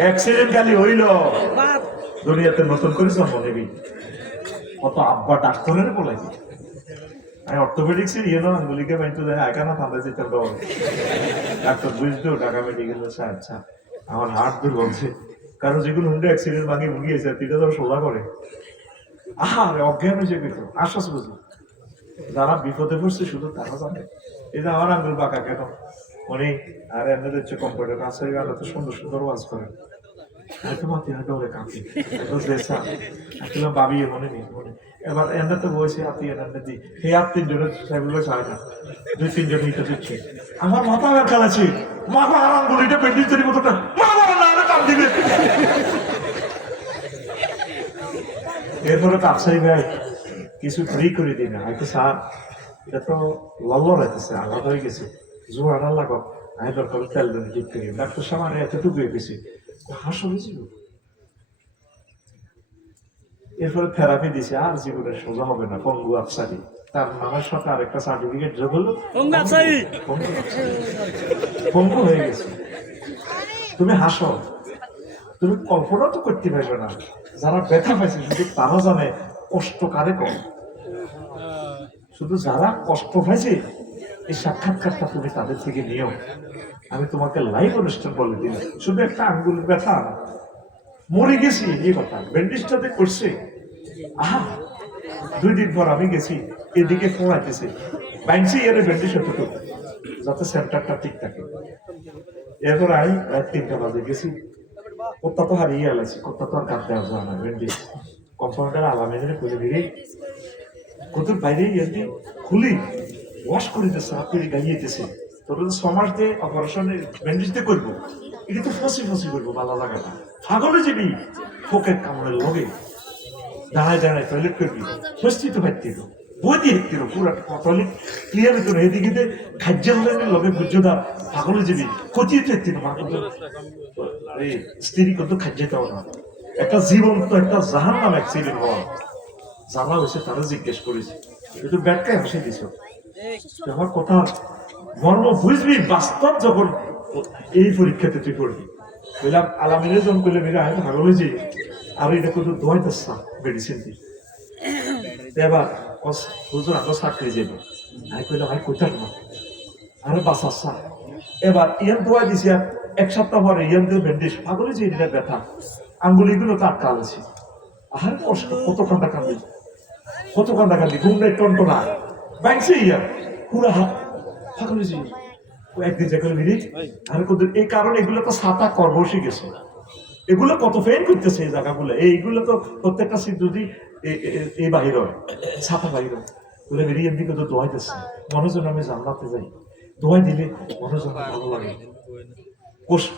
অ্যাক্সিডেন্ট খালি হইল, দুনিয়াতে নতুন করে জন্ম নেবি, কত আব্বা ডাক্তারের বলে আমি অর্থোপেডিক্স এর ইয়েনো আঙ্গুলিকে বাইতে দেয় একানা থামতে যেতে পারবো, ডাক্তার বুঝতো ঢাকা মেডিকেল আছে। আচ্ছা আমার হার্ট দূর বলছে, কারণ যেগুলো হুন্ডে অ্যাক্সিডেন্ট ভাঙে ভুগিয়েছে তিনটা ধর সোজা করে, আরে অজ্ঞান হয়েছে কিন্তু আশ্বাস বুঝলো। যারা বিপদে পড়ছে শুধু তারা জানে। এই যে আমার আঙ্গুল বাঁকা কেন, উনি আর এমনি হচ্ছে কম্পিউটার কাছে গানটা তো সুন্দর সুন্দর ওয়াজ করেন, এত মাতি হাঁটা ওরে কাঁপি ভাবি মনে নেই মনে। এবার এনাতে বসে আপনি এনাতে দিই হে আপ 3 জনের সেগুলো চায় না, 2-3 জন হিটা দিচ্ছে, আমার মাথা ব্যথা আছে, মাথা আর আঙ্গুলিটা পেন্ডিং তৈরি মতোটা না কাম দিবে। এরপরে কাপসাই ভাই কিছু ফ্রি করে দিই না, হয়তো স্যার এটা তো লল্ল রাখতেছে আলাদা হয়ে গেছে, জোর আনার লাগো আমি দরকার তেল ঠিক করি, ডাক্তার সামান্য এতটুকু হয়ে গেছি, হাসো হয়েছিল এরপরে থেরাপি দিছে, আর জীবনে সোজা হবে না, পঙ্গু আফসারি। তার নামের সাথে আরেকটা সার্টিফিকেট যোগ হলো, পঙ্গু হয়ে গেছে। তুমি হাসো, তুমি কল্পনা তো করতে পারবে না, যারা ব্যথা পাইছে শুধু তারা জানে কষ্ট কারে কম। শুধু যারা কষ্ট পাইছে এই সাক্ষাৎকারটা তুমি তাদের থেকে নিও। আমি তোমাকে লাইভ অনুষ্ঠান বলে দিলাম, শুধু একটা আঙ্গুল ব্যথা, মরে গেছি এই কথা, ব্যান্ডেজটাতে করছে। আহা, 2 দিন পর আমি গেছি, এদিকে পড়াইতেছে বাইনছি এর ব্যান্ডেজ হতো যাতে সেন্টারটা ঠিক থাকে। এরপর আমি রাত 3টা বাজে গেছি, কোথা তো হারিয়ে গেছি, কোথা তো আর কাঁদতে আসবো না ব্যান্ডেজ। কম্পাউন্ডার আলামের খুলে দিলে কতর বাইরে এমনি খুলি ওয়াশ করে দিতেছে, হাত করে গাইয়েতেছে। তোর 6 মাস দিয়ে অপারেশনে ব্যান্ডেজ দিয়ে করবো, এটা তো ফসি ফসি করবো, ভালো লাগে না। ছাগলে যাবি ফোকের কামড়ের লগে দাঁড়ায় দাঁড়ায় টয়লেট করবি, স্বস্তি তো ভাবতিল বই দিয়ে হেঁটতিল পুরা টয়লেট ক্লিয়ার হতো না। এদিকে খাদ্য লগে বুঝ্যদা ছাগলে যাবি কচিয়ে তো হেঁটতিল মা কত স্ত্রী কত খাদ্যটাও না। একটা জীবন্ত একটা জাহান নাম অ্যাক্সিডেন্ট হওয়া জানা হয়েছে, তারা জিজ্ঞেস করেছে, কিন্তু ব্যাটকায় হাসে দিছ। আমার কথা মর্ম বুঝবি বাস্তব যখন এই পরীক্ষাতে তুই করবি। বললাম আলামিনে যখন করলে মেরে আমি ভাগল হয়েছি, আর এটা কত দোয়াই দিচ্ছা মেডিসিন দিয়ে। এবার হুজুর আমরা চাকরি যাবো, আমি কইলাম ভাই কোথায় না আরে বাঁচাচ্ছা। এবার ইয়ান দোয়াই দিছি, 1 সপ্তাহ পরে ইয়ান দিয়ে ব্যান্ডেজ, পাগল হয়েছে, এটা ব্যথা আঙ্গুলিগুলো তো আটকা আছে। আর কষ্ট, কত কান্দা কান্দি, কত কান্দা কান্দি, ঘুম নেই, টনটনা ব্যাংসে ইয়া পুরা হাত পাগল হয়েছে। একদিন যে করে মিলি আমি কত, এই কারণে এগুলো তো ছাতা কর বসে গেছে, এগুলো কত ফেন করতেছে এই জায়গাগুলো, এইগুলো তো প্রত্যেকটা সিট যদি এই বাহির হয়, ছাতা বাহির হয় বলে বেরিয়ে এমনি তো দোয়াই দিচ্ছে মনোজন, আমি জান্নাতে যাই, দোয়াই দিলে মনোজন ভালো লাগে।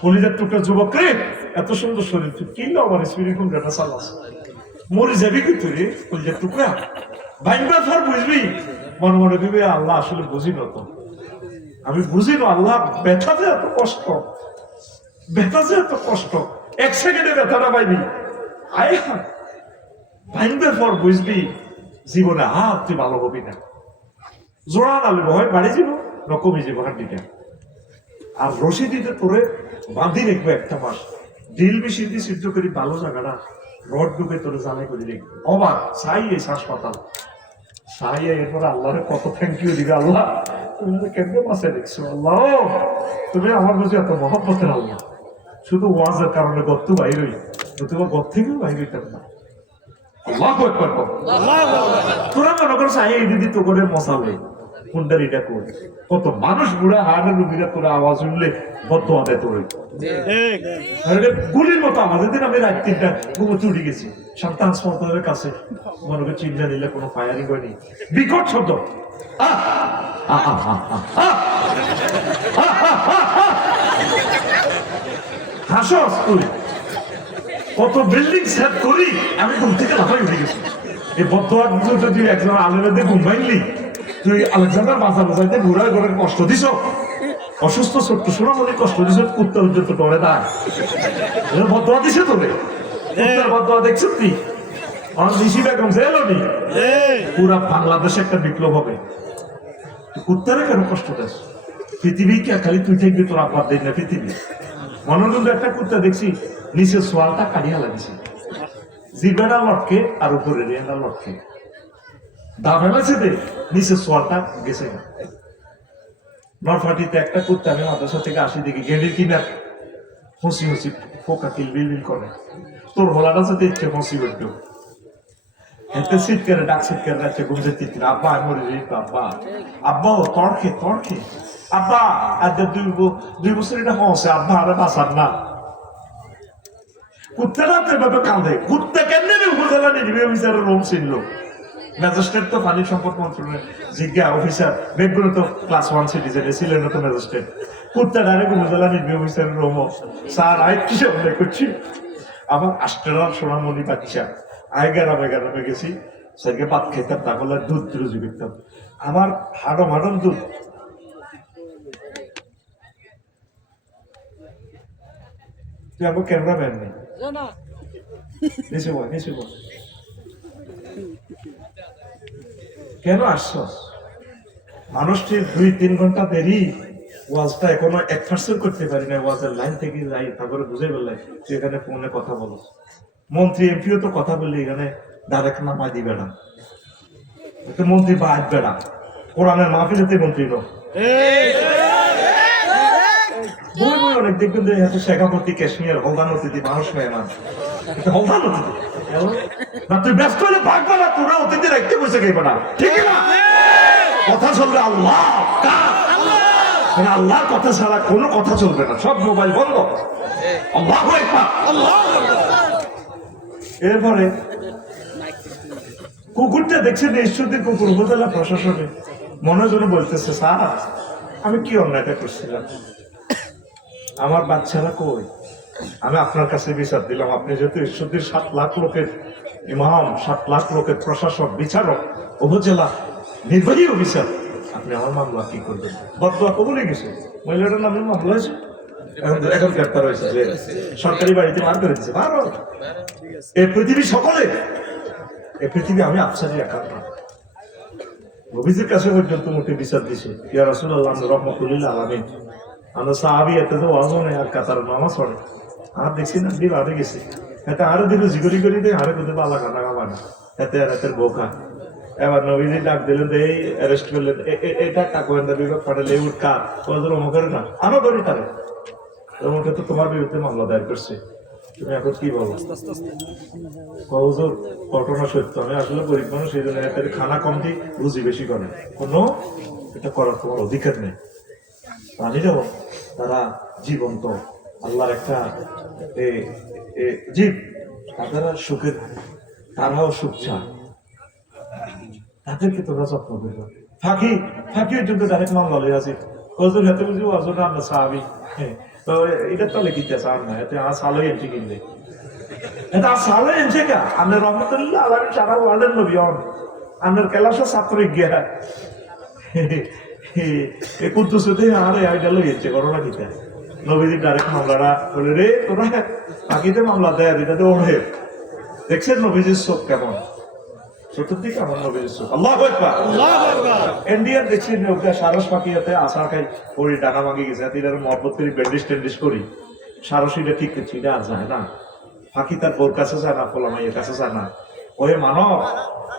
কলিজার টুকরা যুবক রে, এত সুন্দর শরীর, তুই কিনলো আমার স্পিরিট গাটা চালাস, মরে যাবি কিন্তু রে কলিজার টুকরা ভাইবা ফর বুঝবি। মনে মনে ভেবে আল্লাহ আসলে বুঝি না তো, আমি বুঝি না আল্লাহ ব্যথা যে এত কষ্ট, ব্যথা যে এত কষ্ট, 1 সেকেন্ডে ব্যথাটা পাইবি আয় ভাইবার পর বুঝবি জীবনে আর তুই ভালো হবি না। জোড়া নালে হয় বাড়ি যাব না কমে যাবো হাড্ডিটা। আর রশি দিতে তোরে বাঁধি রেখবো 1টা মাস, ডিল মেশিন দিয়ে সিদ্ধ করি ভালো জায়গাটা, রড ডুবে তোরে জ্বালাই করে রেখবো। অবাক চাই এই হাসপাতাল চাই, এরপরে আল্লাহরে কত থ্যাংক ইউ দিবে, আল্লাহ তুমি কেমনে বাঁচাই দেখছো, আল্লাহ তুমি আমার বুঝে এত মহব্বতের আল্লাহ। শুধু ওয়াজের কারণে গর্ত বাইর হই, তোমার গর থেকেও বাইর হইতাম না। তোরা মনে করছো এই দিদি তো করে মশালে কুন্ডারিটা করে, কত মানুষ বুড়া হাড়ের রুগীরা তোরা আওয়াজ উঠলে বদ্ধ আদায় তোর গুলির মতো আমাদের দিন। আমি রাত 3টা ঘুমোতে উঠে গেছি, শান্তা হাসপাতালের কাছে, মনে করে চিন্তা নিলে কোনো ফায়ারিং হয়নি, বিকট শব্দ, হাসস তুই, কত বিল্ডিং সেট করি, আমি ঘুম থেকে লাফাই উঠে গেছি। এই বর্তমান যদি একজন আলেমেদের ঘুম ভাঙলি, তুই আলেকজান্ডার বাজার বাজাইতে ঘুরায় ঘরে কষ্ট দিছ, অসুস্থ ছোট্ট সোনামণি কষ্ট দিছ, কুত্তা উদ্যত টরে দাঁড় বদয়া দিছে তোরে, কুত্তার বদয়া দেখছিস তুই, আমার ঋষি বেগম জেল নি, পুরা বাংলাদেশে একটা বিপ্লব হবে। কুত্তারে কেন কষ্ট দেশ, পৃথিবী কে খালি তুই থাকবি, তোর আব্বার দেখ না পৃথিবী। মনোরঞ্জন একটা কুত্তা দেখছি, নিচে সোয়ালটা কাটিয়া লাগছে, জিবেরা লটকে আর উপরে রেন্ডা লটকে, দা ফেলেছে দে নিচে সোয়ালটা গেছে না। নরফাটিতে একটা কুত্তা, আমি মাদ্রাসা থেকে আসি দেখি গেড়ির কিনার হসি হসি পোকা কিলবিল করে, তোর হলাটা সাথে ইচ্ছে হসি করতো, এতে শীতকালে ডাক শীতকালে রাখছে ঘুমতে তিন, আব্বা আমি মরে যাই তো, আব্বা আব্বা ও তর্কে তর্কে, আব্বা আর 2 বছর এটা হসে, আব্বা আরে বাঁচার না। কুত্তাটা তো এভাবে কাঁদে, কুত্তা কেমনে উপজেলা নির্বাহী অফিসারের রুম ছিল, ম্যাজিস্ট্রেট তো পানি সম্পদ মন্ত্রণালয়ের জিজ্ঞা অফিসার, বেগুলো তো ক্লাস 1 সিটিজেন ছিলেন না তো ম্যাজিস্ট্রেট, কুত্তা ডাইরেক্ট উপজেলা নির্বাহী অফিসারের রুম, স্যার আয় কিসে মনে করছি, আমার আষ্ট্রেলার সোনামণি বাচ্চা, আয় গ্রামে গ্রামে গেছি, স্যারকে ভাত খেতাম, তা করলে দুধ রুজি করতাম, আমার হাডম হাডম দুধ। তুই আমার ক্যামেরা ম্যান নেই, নিচে বল নিচে বল, কেন আসছো? মানুষটি 2-3 ঘন্টা দেরি, ওয়াজটা এখনো 1% করতে পারি না, ওয়াজের লাইন থেকে যাই, তারপরে বুঝে বললাই তুই এখানে ফোনে কথা বলো। মন্ত্রী এমপিও তো কথা বললে এখানে ডাইরেক্ট নামাই দিবে না, মন্ত্রী বা আসবে না, কোরআনের মাহফিলেতে মন্ত্রী নো বই বই অনেক দেখবেন যে এত শেখাপতি কাশ্মীর হলদান অতিথি মানুষ মেহমান, হলদান অতিথি না, তুই ব্যস্ত হলে ভাগবে না, তোরা অতিথি রাখতে বসে গেবে না, ঠিক না? কথা চলবে আল্লাহ, আল্লাহর কথা ছাড়া কোনো কথা চলবে না, সব মোবাইল বন্ধ। আল্লাহু আকবার। এরপরে কুকুরটা দেখছেন ঈশ্বরদের কুকুর, উপজেলা প্রশাসনে মনে জন্য বলতেছে স্যার আমি কি অন্যায়টা করছিলাম, আমার বাচ্চারা কই, আমি আপনার কাছে বিচার দিলাম, আপনি যেহেতু ঈশ্বরদের 7 লাখ লোকের ইমাম, 7 লাখ লোকের প্রশাসক, বিচারক, উপজেলা নির্বাহী অফিসার, আপনি আমার মামলা কি করবেন? বদুয়া কবুলে গেছে, মহিলাটার নামে মামলা হয়েছে, এখন গ্রেপ্তার হয়েছে, যে সরকারি বাড়িতে মার করে দিচ্ছে। এই পৃথিবী সকলে, এই পৃথিবী আমি আফসারি একা না, নবীজির কাছে পর্যন্ত মুখে বিচার দিছে, ইয়া রাসূলুল্লাহ রাহমাতুল্লিল আলামিন, আমরা সাহাবী এত তো ওয়াজ হয় আর কাতার নামাজ পড়ে, আর দেখছি না দিল আরে গেছে, এতে আরো দিল জিগরি করি দেয়, আরে কোথাও বালা কাটা খাবা, এতে আর এতের বোকা। এবার নবীজি ডাক দিলেন, এই অ্যারেস্ট করলেন, এটা গোয়েন্দা বিভাগ পাঠালে, এই উঠ কার ওদের অমুকের না, আরো করি তারে, তোমাকে তো তোমার বিরুদ্ধে মামলা দায়ের করছে, তুমি এখন কি বলো? হুজুর ঘটনা সত্য, আমি আসলে গরিব মানুষ, সেই জন্য এদের খানা কম দিই, রুজি বেশি করে, কোনো এটা করার তোমার অধিকার নেই। প্রাণীরাও তারা জীবন্ত, আল্লাহর একটা জীব, তারা সুখের, তারাও সুখ চায়, তাদেরকে তোমরা যত্ন করবে। ফাঁকির জন্য ডাইরেক্ট মামলা লই আছে, হুজুর হাতে বুঝি হুজুর আমরা সাহাবী, তো এটা তো লিখিতে চান না, এতে আর সালোই এন্ট্রি কিনলে, এটা সালোই এনছে কা, আমরা রহমতুল্লাহ আলামিন সারা ওয়ার্ল্ডের নবী হন, আপনার ক্লাসে ছাত্র গিয়া এই কুদ্দুসতে আরে আইডা লই এনছে করোনা কিতা, নবীজি ডাইরেক্ট মামলাটা বলে রে তোরা ফাঁকিতে মামলা দেয়, এটাতে ওঠে, দেখছেন নবীজির চোখ কেমন, চতুর্দিকে আমার নবীর চোখ। আল্লাহু আকবার, আল্লাহু আকবার। ইন্ডিয়ান দেখছি নৌকা সারস পাখিয়াতে আসার খাই পরি টাকা মাগি গেছে, তিনার মহব্বত করি ব্যান্ডেজ টেন্ডিস করি, সারসিটা ঠিক করছি, এটা আর যায় না, ফাঁকি তার বোর কাছে যায় না, ফলামাইয়ের কাছে যায় না, ওই মানব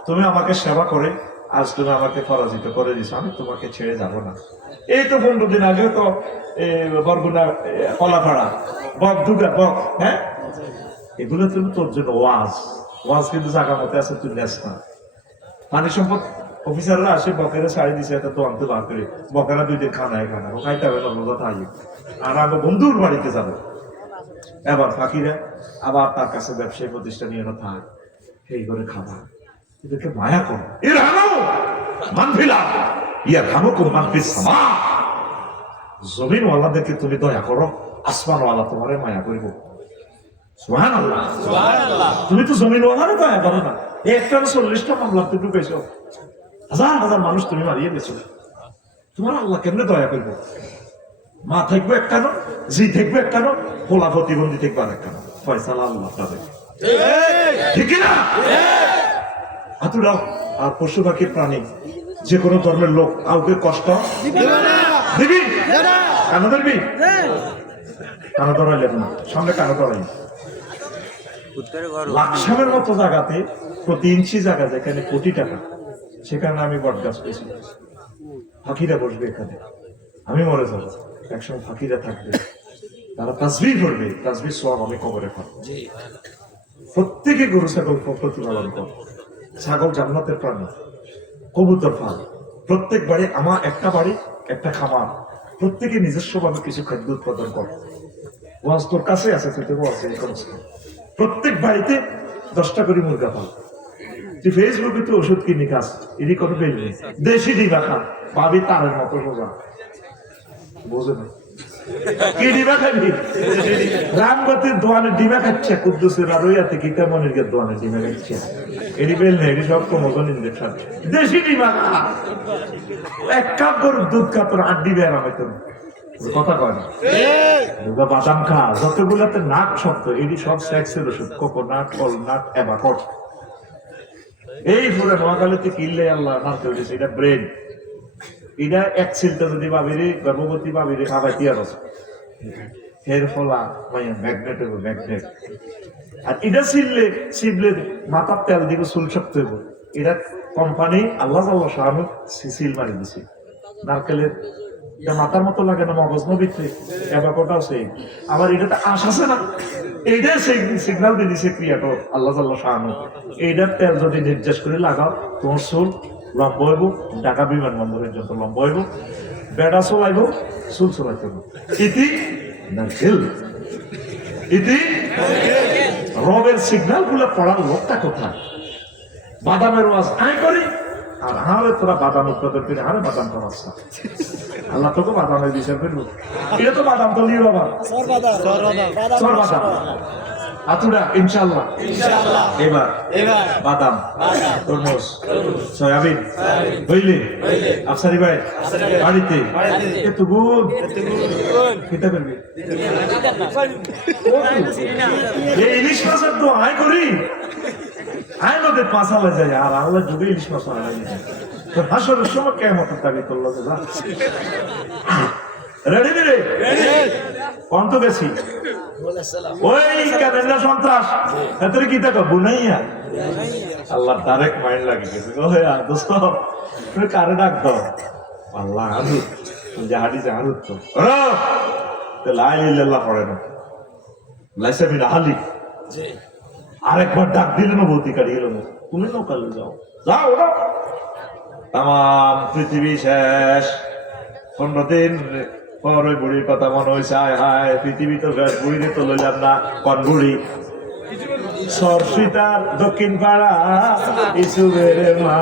তুমি আমাকে সেবা করে আজ তুমি আমাকে পরাজিত করে দিছো, আমি তোমাকে ছেড়ে যাব না। এই তো 15 দিন আগে তো বরগুনা কলাপাড়া বক দুগা বক, হ্যাঁ এগুলো তুমি তোর জন্য ওয়াজ কিন্তু জায়গা মতে আছে, তুই নেস না। পানি সম্পদ অফিসাররা আসে, বকেরা ছাড়ি দিছে, এটা তো আনতে বার করে, বকেরা 2 দিন খানা ও খাইতে হবে না, থাকি আর আমি বন্ধুর বাড়িতে যাবো। এবার ফাঁকিরা আবার তার কাছে ব্যবসায়ী প্রতিষ্ঠান নিয়ে থাক, এই করে খাবার, এদেরকে মায়া করো, এর হানো মানফিলা ইয়ার হানো কো মানফিস সামা, জমিনওয়ালাদেরকে তুমি দয়া করো, আসমানওয়ালা তোমারে মায়া করিব। সুবহানাল্লাহ, সুবহানাল্লাহ। তুমি তো জমিনওয়ালারে দয়া করো না, একটা 40টা মামলা তুমি ঢুকাইছো, হাজার হাজার মানুষ তুমি মারিয়ে দিয়েছো, তোমার আল্লাহ কেমনে দয়া করবো? মা থাকবে একটা নো, জি থাকবে একটা নো, পোলা প্রতিবন্ধী থাকবে আর একটা নো, ফয়সালা আল্লাহ তাদের, ঠিক না? হাতুড়াও আর পশু পাখির প্রাণী, যে কোনো ধর্মের লোক কাউকে কষ্ট দিবি, কেন ধরবি? কেন ধরাইলেন না, সামনে কেন ধরাই? লাকসামের মতো জায়গাতে প্রতি ইঞ্চি জায়গা যেখানে কোটি টাকা, সেখানে আমি বট গাছ পেয়েছি, পাখিরা বসবে এখানে, আমি মরে যাবো, একসময় ফাঁকিরা থাকবে, তারা তাসবিহ করবে, তাসবিহ সওয়াব আমি কবরে পাবো। প্রত্যেকে গরু ছাগল প্রতিপালন কর, ছাগল জান্নাতের প্রাণী, কবুতর ফাল, প্রত্যেক বাড়ি আমার একটা বাড়ি একটা খামার, প্রত্যেকে নিজস্ব ভাবে কিছু খাদ্য উৎপাদন কর, ওয়াজ তোর কাছে আছে, তুই তো আছে, প্রত্যেক বাড়িতে 10টা করে মুরগা পাল, তুই ফেসবুকে তো ওষুধ কিনে খাস, এটি কোনো বেল নেই, দেশি ডিবা খা, ভাবি তারের মতো সোজা, বোঝে না কি ডিবা খাবি? রামগতির দোয়ানের ডিমা খাচ্ছে, কুদ্দুসের আর ওইয়াতে কি তেমনের দোয়ানের ডিমা খাচ্ছে, এটি বেল নেই, এটি সব কমজন ইঞ্জেকশন, দেশি ডিমা খা, 1 কাপ গরুর দুধ খা, তোর 8 ডিবে আরাম হইতো না, কথা কয় না, বাদাম খা, যতগুলাতে নাক শব্দ, এটি সব সেক্সের ওষুধ, কোকোনাট, অলনাট, অ্যাবাকট, এই পুরো নোয়াখালীতে কিনলে আল্লাহ নারকেল দিয়েছে, এটা ব্রেন। এটা এক ছিলটা যদি ভাবিরে গর্ভবতী ভাবিরে খাবাইতে আর হের ফলা ম্যাগনেট হইব, ম্যাগনেট। আর এটা ছিললে মাথার তেল দিকে চুল শক্ত হইব। এটা কোম্পানি আল্লাহ শাহানু সিল মারি দিছে। নারকেলের মাথার মতো লাগে না, মগজ নবীতে এবাকটা আছে। আবার এটাতে আশ আছে না, এইটা সিগন্যাল দিয়ে দিছে ক্রিয়াটো আল্লাহ শাহানু। এইটার তেল যদি নির্দেশ করে লাগাও, তোমার চুল লম্বা হইব, ঢাকা বিমানবন্দরের যত লম্বা হইব, বেড়া চলাইব, চুল চলাইতে হবে। ইতি নারকেল, ইতি রবের সিগন্যাল গুলো পড়ার লোকটা কোথায়? বাদামের ওয়াজ আয় করি, আর আরে তোরা বাদাম উৎপাদন করে আরে বাদাম করাস না। আল্লাহ তোকে বাদামের বিচার করবো। এটা তো বাদাম তো নিয়ে বাবা চর বাদাম আতুরা ইনশাল্লাহ। এবার বাদাম, তরমুজ, সয়াবিন হইলে আফসারি ভাই বাড়িতে এত গুণ খেতে পারবি। এই ইলিশ মাছের তো আয় করি, আয় নদের পাঁচালে যায়, আর আল্লাহ যুগে ইলিশ মাছ আনাই তো হাসরের সময় কেমন দাবি করলো তো যা রেডি রে কন্ত গেছি ওই কানেন্দা সন্ত্রাস এত কি তা বুনাইয়া আল্লাহ ডাইরেক্ট মাইন্ড লাগে গেছে। ও হ্যাঁ দোস্ত তুমি কারে ডাক দাও? আল্লাহ আলু জাহাডি জাহারু তো লাই লিল্লাহ পড়ে না লাইসা বিন আহালি আরেকবার ডাক দিলে না বলতে কাটিয়ে গেল, তুমি নৌকালে যাও যাও ওরা তাম পৃথিবী শেষ। 15 দিন পর ওই বুড়ির কথা মনে হয়েছে, হায় হায় পৃথিবী তো বুড়িতে তো লইলাম না, কন বুড়ি সরসিতার দক্ষিণ পাড়া ইসুবের মা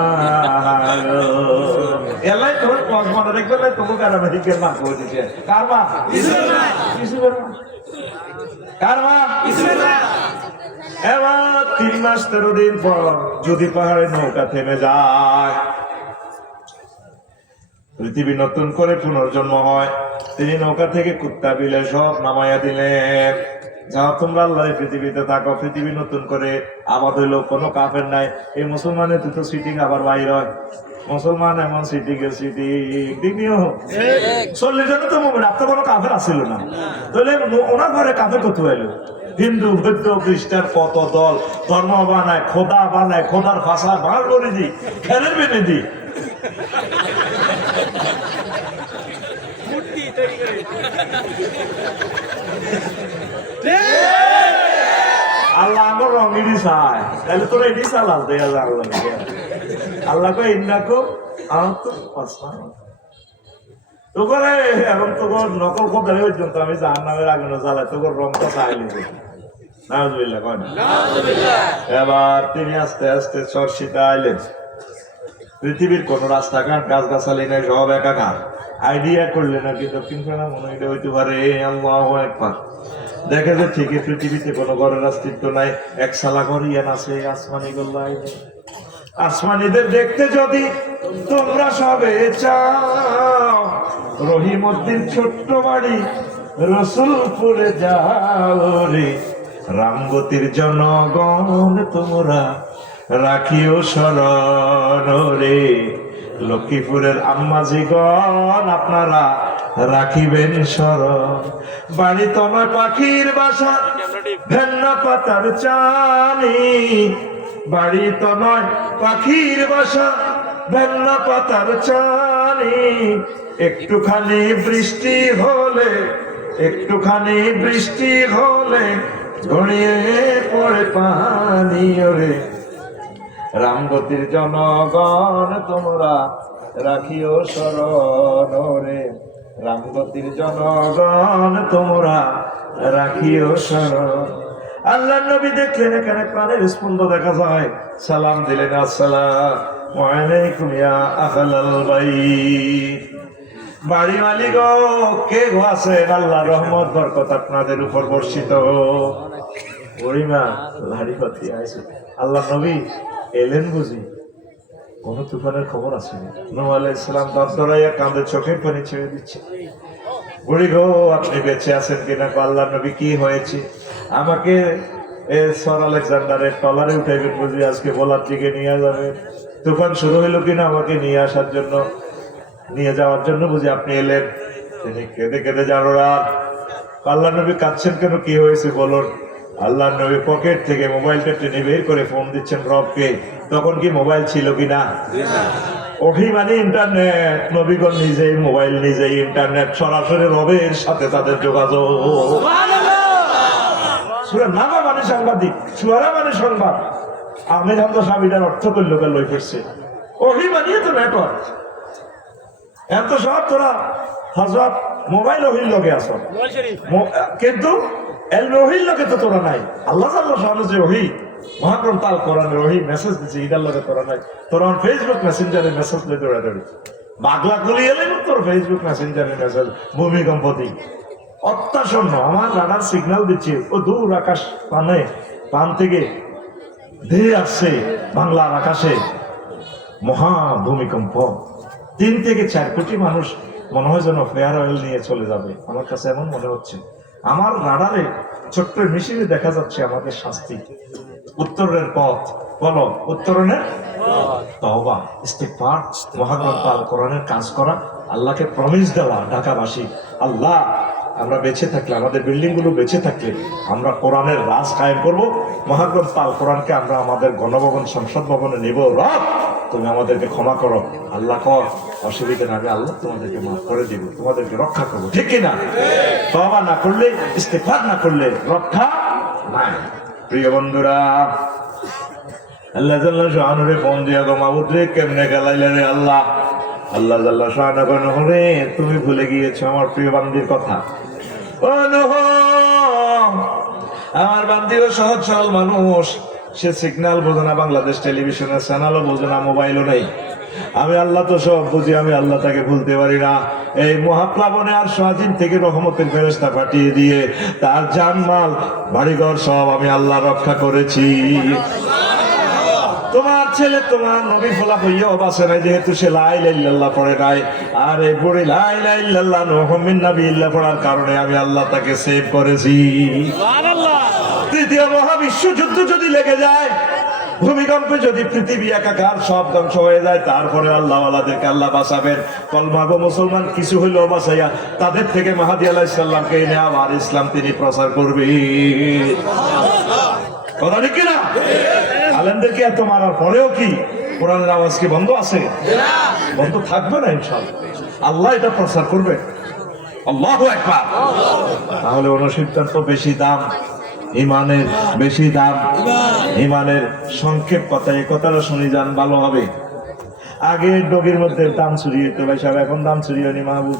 এলাই তোর পথ মনে রাখবে না, তবু কারণে দিকে মা করে দিচ্ছে কার মা? ইসুবের মা। কার মা? ইসুবের মা। এবার 3 মাস 13 দিন পর যদি পাহাড়ে নৌকা থেমে যায়, পৃথিবী নতুন করে পুনর্জন্ম হয়, তিনি নৌকা থেকে কুত্তা বিলে সব নামাইয়া দিলেন। যাও তোমরা আল্লাহ পৃথিবীতে থাকো, পৃথিবী নতুন করে আবাদ হইলো, কোনো কাফের নাই। এই মুসলমানের তো সিটিং আবার বাইর হয়, মুসলমান এমন সিটিং এর সিটিং 40 জন তো মোমেন, আপনার কোনো কাফের আসছিল না, তাহলে ওনার ঘরে কাফের কত এলো? হিন্দু বৌদ্ধ খ্রিস্টান কত দল ধর্ম বানায়, খোদা বানায়, খোদার ভাষা বার করে দি খেলের বেঁধে দি আল্লাহ আমার রঙেরই চায়, তাহলে তোরা এটি চালাস দেয়া যায় আল্লাহ। আল্লাহ কো ইন্নাকো আমার তো তোকে এখন তোকে নকল কথা পর্যন্ত আমি জাহান্নামের আগুনে জ্বালাই, তোকে রংটা চাইলি নাউজুবিল্লাহ কয় না। এবার তিনি আস্তে আস্তে চর্চিতে আইলেন, পৃথিবীর কোন রাস্তাঘাট গাছ গাছালি নাই, সব একাকার। আইডিয়া করলে নাকি দক্ষিণ পাড়া মনে হয় হইতে পারে, আল্লাহু আকবার। দেখে যে ঠিকই পৃথিবীতে কোনো ঘরের অস্তিত্ব নাই, এক সালা ঘর ইয়ান আছে, আসমানি গোল্লাই। আসমানিদের দেখতে যদি তোমরা সবে চাও, রহিমউদ্দিন ছোট্ট বাড়ি রসুলপুরে যাও রে। রামগতির জনগণ তোমরা রাখিও শরণ রে। লক্ষ্মীপুরের আম্মাজিগণ আপনারা রাখিবেন শরণ। বাড়ি তোমার পাখির বাসা, ভেন্না পাতার চানি। বাড়ি তো নয় পাখির বাসা, ভেন্না পাতার চানি। একটুখানি বৃষ্টি হলে, একটুখানি বৃষ্টি হলে গড়িয়ে পড়ে পানি ওরে। রামগতির জনগণ তোমরা রাখিও শরণ রে। রামগতির জনগণ তোমরা রাখিও শরণ। আল্লাহ নবী দেখলেন এখানে প্রাণের স্পন্দ দেখা যায়, সালাম দিলেন, আসসালামু আলাইকুম ইয়া আহলাল বাইত। বাড়ি মালিক কে গো আছেন? আল্লাহর রহমত বরকত আপনাদের উপর বর্ষিত। পরিমা লাড়ি পাতি আছে। আল্লাহ নবী এলেন বুঝি? কোন তুফানের খবর আসেনি। নূহ আলাইহিস সালাম দরদরাইয়া কাঁধে চোখের পানি ছেড়ে দিচ্ছে। বুড়ি গো আপনি বেঁচে আছেন কিনা? আল্লাহ নবী কি হয়েছে? আমাকে স্যার আলেকজান্ডারের টলারে উঠাইবেন বুঝি, আজকে বোলার দিকে নিয়ে যাবে। তুফান শুরু হইলো কিনা আমাকে নিয়ে আসার জন্য, নিয়ে যাওয়ার জন্য বুঝি আপনি এলেন। তিনি কেঁদে কেঁদে যান। ওরা আল্লাহ নবী কাঁদছেন কেন, কি হয়েছে বলুন? আল্লাহ নবী পকেট থেকে মোবাইলটা টেনে বের করে ফোন দিচ্ছেন রবকে। তখন কি মোবাইল ছিল কিনা? ওহি মানে ইন্টারনেট। নবীগণ নিজেই মোবাইল, নিজেই ইন্টারনেট, সরাসরি রবের সাথে তাদের যোগাযোগ। নামা মানে সাংবাদিক, সুয়ারা মানে সংবাদ। আমির হামদা সাবিটার অর্থ করলো লই ফিরছে। ওহি মানিয়ে তো নেটওয়ার্ক। এত সব তোরা হযরত মোবাইল ওহির লগে আছো, কিন্তু এলমে ওহির লগে তো তোরা নাই। আল্লাহ তাআলা শানে যে ওহি মহাগ্রন্থ আল কোরআনের ওহি মেসেজ দিচ্ছে, ইদার লগে তোরা নাই। তোরা ফেসবুক মেসেঞ্জারে মেসেজ লই দৌড়াদৌড়ি। বাগলা গুলি এলে তোর ফেসবুক মেসেঞ্জারে মেসেজ ভূমিকম্প দিই অত্যাসন্ন। আমার রাডার সিগন্যাল দিচ্ছে, ও দূর আকাশ পানে পান থেকে ধেয়ে আসছে বাংলার আকাশে মহা ভূমিকম্প। 3 থেকে 4 কোটি মানুষ মনে হয় যেন ফেয়ার অয়েল নিয়ে চলে যাবে। আমার কাছে এমন মনে হচ্ছে। আমার রাডারে ছোট্ট মেশিনে দেখা যাচ্ছে আমাদের শাস্তি, উত্তরের পথ। বলো উত্তরণের তওবা, ইস্তিগফার, মহাগ্রন্থ আল কোরআনের কাজ করা, আল্লাহকে প্রমিস দেওয়া। ঢাকাবাসী, আল্লাহ আমরা বেঁচে থাকলে, আমাদের বিল্ডিং গুলো বেঁচে থাকলে আমরা কোরআনের রাজ কায়েম করবো। মহাগ্রন্থ আল কোরআনকে আমরা আমাদের গণভবন, সংসদ ভবনে নেব। রব তুমি আমাদেরকে ক্ষমা করো। আল্লাহ কর অসুবিধা না, আল্লাহ তোমাদেরকে মাফ করে দিব, তোমাদেরকে রক্ষা করবো। ঠিক কিনা? তওবা না করলে, ইস্তিগফার না করলে রক্ষা নাই। প্রিয় বন্ধুরা, আল্লাহ জাল্লা শানুরে ফোন দিয়া গো মাবুদ রে, কেমনে গেলাইলে রে আল্লাহ। আল্লাহ জাল্লা শানু রে, তুমি ভুলে গিয়েছো আমার প্রিয় বান্দির কথা। ও নূহ, আমার বান্দিও সহজ সরল মানুষ। সে সিগন্যাল বোঝে না, বাংলাদেশ টেলিভিশনের চ্যানেলও বোঝে না, মোবাইলও নেই। আমি আল্লাহ তো সব বুঝি, আমি আল্লাহ তাকে ভুলতে পারি না। এই মহাপ্লাবনে আর সাজিম থেকে রহমতের ফেরেশতা পাঠিয়ে দিয়ে তার জানমাল, বাড়িঘর সব আমি আল্লাহ রক্ষা করেছি। তোমার ছেলে তোমার নবী ফলা হইয়াও বাঁচে নাই, যেহেতু সে লা ইলাহা ইল্লাল্লাহ পড়ে নাই। আর এই বুড়ি লা ইলাহা ইল্লাল্লাহ মুহাম্মাদুর নাবিয়্যিল্লাহ পড়ার কারণে আমি আল্লাহ তাকে সেভ করেছি। সুবহানাল্লাহ। তৃতীয় মহাবিশ্ব যুদ্ধ যদি লেগে যায়, ভূমিকম্পে যদি পৃথিবী একাকার সব ধ্বংস হয়ে যায়, তারপরে আল্লাহ ওয়ালাদেরকে আল্লাহ বাঁচাবেন। কলমাগো মুসলমান কিছু হইলেও বাঁচাইয়া তাদের থেকে মাহাদী আলাইহিস সালামকে এনে আবার ইসলাম তিনি প্রচার করবেন। কথা ঠিক কিনা? আলেমদেরকে এত মারার পরেও কি কোরআনের আওয়াজ কি বন্ধ আছে? বন্ধ থাকবে না ইনশাআল্লাহ। আল্লাহ এটা প্রচার করবে। আল্লাহু আকবার। তাহলে অনুশিক্ষার তো বেশি দাম, ইমানের বেশি দাম। ইমানের সংক্ষেপ কথা, এই কথাটা শুনি যান ভালো হবে। আগে ডগির মধ্যে দাম চুরি হইতো ভাই সাহেব, এখন দাম চুরি হয়নি মাহবুব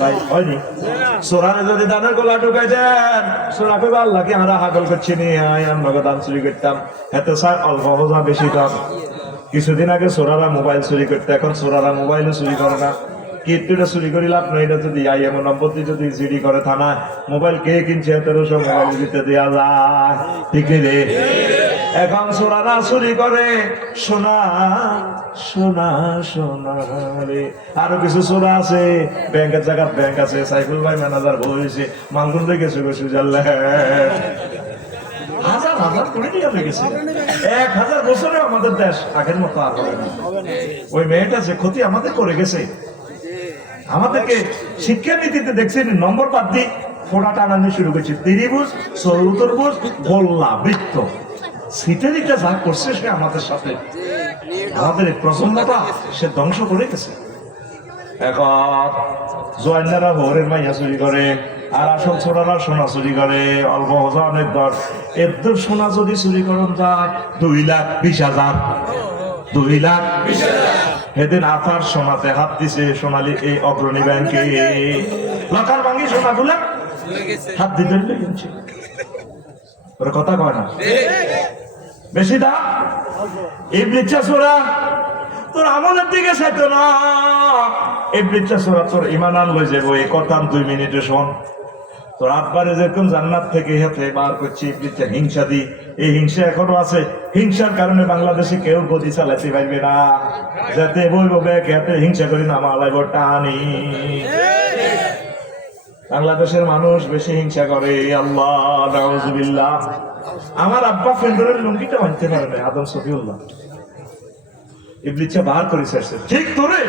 ভাই, হয়নি? সোরানে যদি দানের গলা ঢুকাই দেন, সোরা কইবা আল্লাহকে আমরা হাগল করছি নি, আমরা দাম চুরি করতাম। এত স্যার অল্প হজা বেশি দাম। কিছুদিন আগে সোরারা মোবাইল চুরি করতো, এখন সোরারা মোবাইলও চুরি করে না। কীর্তিটা চুরি করি লাভ নয়। এটা যদি এমন নম্বরটি যদি জিডি করে থানায়, মোবাইল কে কিনছে 1300 মোবাইল দিতে দেওয়া যায়। ঠিক রে? এখন সোনারা চুরি করে সোনা সোনা সোনা রে। আরো কিছু সোনা আছে, ব্যাংকের জায়গা ব্যাংক আছে, সাইফুল ভাই ম্যানেজার বলেছে মালগুন রেখে সুইজারল্যান্ড। হাজার হাজার কোটি টাকা লেগেছে। 1000 বছরে আমাদের দেশ আগের মতো আর হবে না। ওই মেয়েটা যে ক্ষতি আমাদের করে গেছে, আমাদেরকে শিক্ষানীতিতে দেখছেন নম্বর বাদ দিয়ে ফোড়া টানানো শুরু করছে। ত্রিভুজ, চতুর্ভুজ, গোল্লা, বৃত্ত, সিটারিটা যা করছে সে আমাদের সাথে, আমাদের এই প্রজন্মটা সে ধ্বংস করে গেছে। এখন জোয়ান্নারা ভোরের মাইয়া চুরি করে, আর আসল ছোড়ারা সোনা চুরি করে। অল্প হজা অনেক দর। এর সোনা যদি চুরি করুন যায় 2,20,000, 2,20,000। সেদিন আথার সোনাতে হাত দিছে সোনালী এই অগ্রণী ব্যাংকে। লকার ভাঙি সোনা গুলা হাত দিতে কিনছে। ওরা কথা কয় না, বেশি দাম। এই বৃচ্ছা সোরা তোর আমলের দিকে চাইতো না। এই বৃচ্ছা সোরা তোর ইমান আনলো যাবো। এই কথা 2 মিনিটে শোন। তোর আব্বারে যেরকম জান্নাত থেকে হাতে বার করছি, হিংসা দি, এই হিংসা এখনো আছে। হিংসার কারণে বাংলাদেশে কেউ গদি চালাতে পারবে না। যাতে বলবো ব্যাগ হাতে হিংসা করি না মালাই টানি। বাংলাদেশের মানুষ বেশি হিংসা করে, আল্লাহ নাউজুবিল্লাহ। আমার আব্বা ফেন্ডরের লুঙ্গিটা মানতে পারে না, আদম সফিউল্লাহ ইবলিসে বাহার করে শেষে, ঠিক তোরে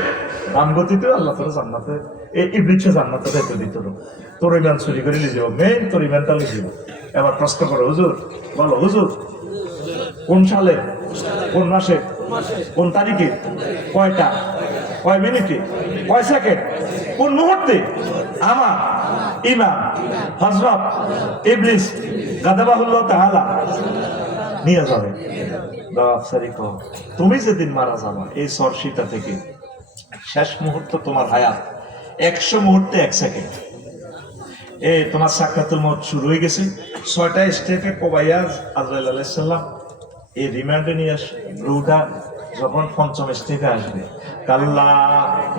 রামগতিতে আল্লাহ তোর জান্নাতে, এই ইবলিসে জান্নাতে দেখতে দিত, তোর ইমান চুরি করে লিয়ে যাবো, মেন তোর ইমানটা লিয়ে যাবো। এবার প্রশ্ন করো, হুজুর বলো, হুজুর কোন সালে, কোন মাসে, কোন তারিখে, কয়টা, কয় মিনিটে, কয় সেকেন্ড, কোন মুহূর্তে আমার ইমাম হযরত ইবলিস গাদাবাহুল্লাহ তাআলা নিয়ে যাবে? তুমি যেদিন মারা যাবা এই সরসিটা থেকে শেষ মুহূর্ত তোমার হায়াত 100 মুহূর্তে 1 সেকেন্ড। এই তোমার সাকরাতুল মউত শুরু হয়ে গেছে, 6টা স্টেপে কোবাইয়া আজরাইল আলাইহিস সালাম এই রিমান্ডে নিয়ে রুহটা যখন 5ম স্টেপে আসবে, কাল্লা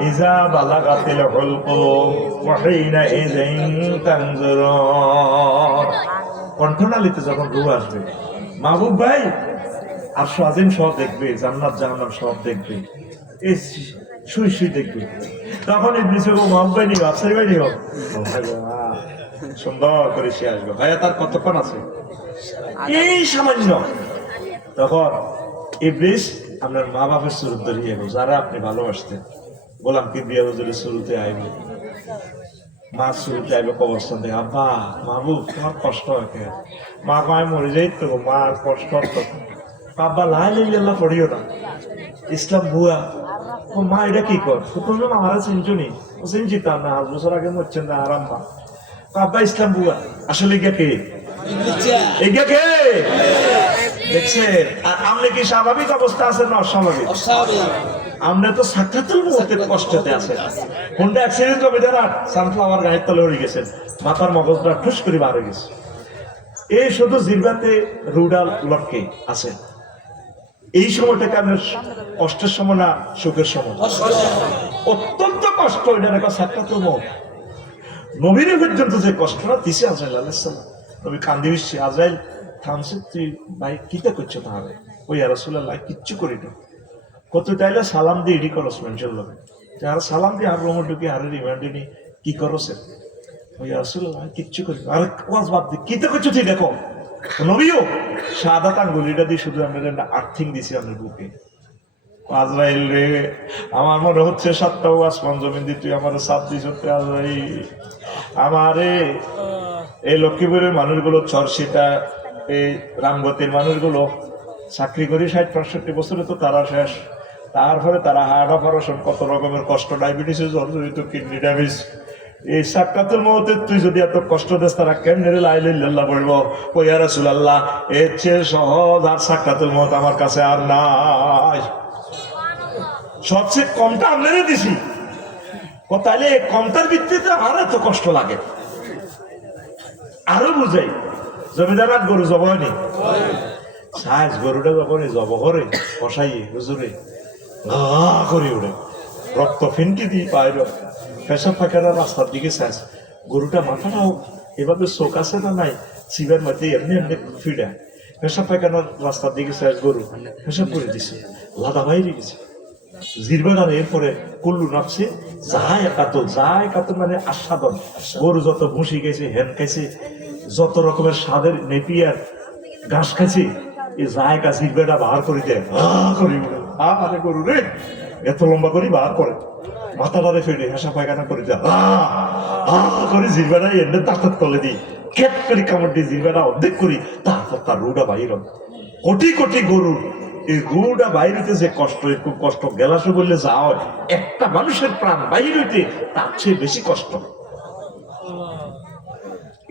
ইজা বালাগাতিল হুলকুম ওয়া হিনা ইযাইন তানজুরুন, কণ্ঠনালীতে যখন রূহ আসবে, মাহবুব ভাই আরশ আজিম সব দেখবে, জান্নাত জাহান্নাম সব দেখবে, এই শুই শুই দেখবে। তখন ইবলিস ও মাহবুব ভাই নিও, আফসারি ভাই নিও, সুন্দর করে সে আসবে। ভাইয়া তার কতক্ষণ আছে? এই সামান্য। তখন ইবলিস আপনার মা বাপের সুরত ধরিয়ে গেল, যারা আপনি ভালোবাসতেন, গোলাম কিবরিয়া হুজুরের শুরুতে আইব, মা শুরুতে আইব কবরস্থান থেকে, আব্বা মাহবুব তোমার কষ্ট হয়, মা মায় মরে যাই তো, মা কষ্ট হতো, আব্বা লা ইলাহা ইল্লাল্লাহ পড়িও না, ইসলাম ভুয়া। ও মা এটা কি কর, তুমি আমার চিনছুনি, ও চিনছিতাম না, 5 বছর আগে মরছেন না আরাম মা। আব্বা ইসলাম ভুয়া, আসলে এগিয়া কে, এগিয়া কে দেখছে? আর আপনি কি স্বাভাবিক অবস্থা আছেন না অস্বাভাবিক? আমরা তো সাকরাতুল মউতের কষ্টতে আছেন। কোনটা অ্যাক্সিডেন্ট হবে যারা সানফ্লাওয়ার গায়ের তলে উড়ে গেছেন, মাথার মগজটা ঠুস করে বার হয়ে গেছে, এই শুধু জিহ্বাতে রুডাল লটকে আছে। এই সময়টাকে আপনার কষ্টের সময় না সুখের সময়? অত্যন্ত কষ্ট, এটা একটা সাকরাতুল মউত। নবীর পর্যন্ত যে কষ্টটা দিছে আজরাইল আলাইহিস সালাম, নবী কান্দি উঠছে, আজরাইল থামছে, তুই ভাই কিটা করছো? তাহলে ওই ইয়া রাসূলুল্লাহ কিচ্ছু করি না, কত তাইলে সালাম দিয়ে এডি করস মানুষের লোক, আর সালাম দিয়ে আর রোমে ঢুকে আর রিমান্ডে নি কি করস? ওই ইয়া রাসূলুল্লাহ কিচ্ছু করি না, আর ওয়াজ বাদ দি, কিটা করছো তুই? দেখো নবীও শাহাদাত আঙ্গুলিটা দিয়ে শুধু আমরা আর্থিং দিছি আপনার বুকে। আজরাইল রে, আমার মনে হচ্ছে 7টা আসমান জমিন দিয়ে তুই আমার সাথ দিস, আজরাইল আমারে। এই লক্ষ্মীপুরের মানুষগুলো, চরসিটা এই রামগতির মানুষগুলো চাকরি করি 60-65 বছরে তো তারা শেষ, তারপরে তারা হার্ট অপারেশন, কত রকমের কষ্ট, ডায়াবেটিসে জর্জরিত, কিডনি ড্যামেজ। এই সাকরাতুল মউতে তুই যদি এত কষ্ট দেস, তারা কেমনে লা ইলাহা ইল্লাল্লাহ পড়ব? ও ইয়া রাসূলুল্লাহ এর চেয়ে সহজ আর সাকরাতুল মউত আমার কাছে আর নাই, সবচেয়ে কমটা আপনারে দিছি। তাহলে কমটার ভিত্তিতে আমার এত কষ্ট লাগে। আরো বুঝাই, জমিদার গরু জব হয়নি, সাইজ গরুটা যখন জব করে কষাইয়ে হুজুরে করি উঠে, রক্ত ফিনকি দিয়ে পায়, পেশাব পায়খানা রাস্তার দিকে সাইজ, গরুটা মাথাটাও এভাবে চোখ আছে না নাই, শিবের মধ্যে এমনি এমনি ফিডা, পেশাব পায়খানার রাস্তার দিকে সাইজ, গরু পেশাব করে দিছে, লাদা বাইরে গেছে, জিরবেগান। এরপরে কুল্লু নাফসে যায় কাতল মানে আস্বাদন, গরু যত ভুসি গেছে, হেন খাইছে, যত রকমের স্বাদের নেপিয়ার ঘাস খাইছে, এই জায়গা জিরবেটা বাহার করে দেয়, করি আরে গরু রে এত লম্বা করি বাহার করে, মাথাটারে ফেটে হেসা পায়খানা করে দেয়, করে জিরবেটা এনে তাঁত তলে দিই, খেট করে কামড় দিয়ে জিরবেটা অর্ধেক করি, তারপর তার রুটা বাইর। কোটি কোটি গরুর এই রুটা বাইরেতে যে কষ্ট, এরকম কষ্ট গেলাসে বললে যা হয়, একটা মানুষের প্রাণ বাইর হইতে তার চেয়ে বেশি কষ্ট।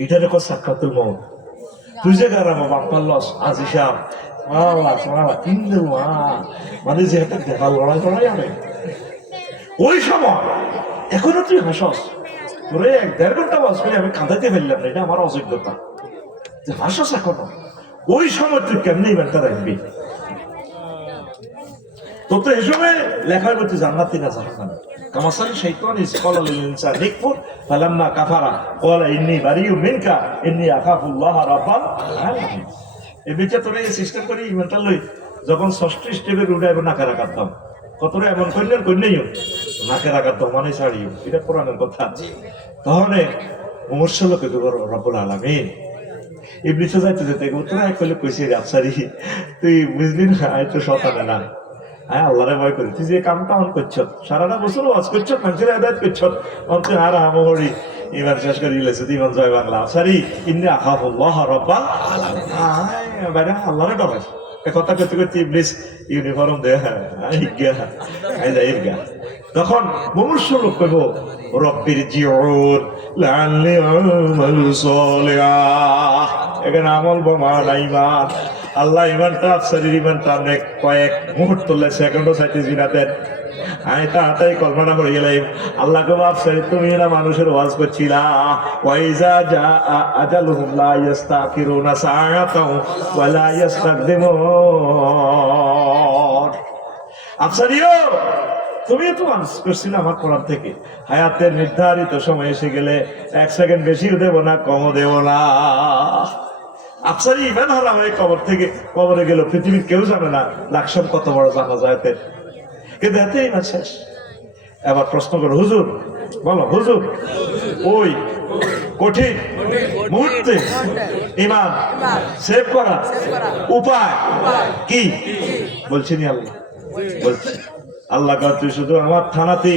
এটা দেখো সাকরাতুল মউত। তুই যে গারামা বাপ্পার লস আজি সাহেব মানে যে একটা দেখা লড়াই হবে ওই সময়, এখনো তুই হাসস, তোরে 1-1.5 ঘন্টা বাস করে আমি কাঁদাইতে ফেললাম না, এটা আমার অযোগ্যতা, যে হাসস এখনো। ওই সময় তুই কেমনি ইমানটা রাখবি? তো তো এই সময় লেখার মধ্যে জান্নাতি না জাহান্নামী, কামাসালি শাইতান ইসকাল লিল ইনসান লিকফুর ফালাম্মা কাফারা ক্বালা ইন্নী বারিউ মিনকা ইন্নী আখাফুল্লাহ রাব্বাল আলামিন। এই বিচারে সিস্টেম করে ইমানটা লই, যখন 6টি স্টেপে উঠাইব নাকে রাখাতাম, কতটা এমন করলেন কইলেইও নাকে রাখাতাম মানে ছাড়িও, এটা কোরআনের কথা। তাহলে মুমূর্ষ লোকে রব্বুল আলামিন ইবলিসও যাইতে যেতে তোরা এক করলে কইছি রে আফসারি তুই বুঝলি না এই তো শতানে না হ্যাঁ আল্লাহরে ভয় করি তুই যে কামটা অন করছ সারাটা বছর ওয়াজ করছ মানুষের আদায় করছ অন্তর আর আমহরি ইমান শেষ করে দিলেছে ইমান জয় বাংলা আফসারি ইন্নি আখাফুল্লাহ রাব্বাল আলামিন বাইরে আল্লাহরে ডরাই কথা করতে করতে ইবলিস ইউনিফর্ম দে তখন মুমূর্ষ লোক কইব রব্বির জিউন লাআল্লি আমালু সালিহা এখানে আমল বোমা না ইমান আল্লাহ ইমানটা আফসারির ইমানটা অনেক কয়েক মুহূর্ত সেকেন্ডও চাইতেছি না দেন আমি তাড়াতাড়ি কল্পনা করে গেলাম আল্লাহ গো আফসারি তুমি না মানুষের ওয়াজ করছিলা ওয়াইজা যা আজালুহুম লা ইস্তাকিরুনা সাআতাও ওয়া লা ইস্তাকদিমুন আফসারিও তুমি তো মানুষ করছিলে আমার কোরআন থেকে হায়াতের নির্ধারিত সময় এসে গেলে 1 সেকেন্ড বেশিও দেব না কমও দেব না আফসারি ইমান হারাম হয়ে কবর থেকে কবরে গেল পৃথিবীর কেউ জানে না লাকসাম কত বড় জানাজা এতে কিন্তু এতে ইমান শেষ এবার প্রশ্ন করো হুজুর বলো হুজুর ওই কঠিন মুহূর্তে ইমান সেভ করা উপায় কি বলছি নি আল্লাহ বলছি আল্লাহ তুই শুধু আমার থানাতে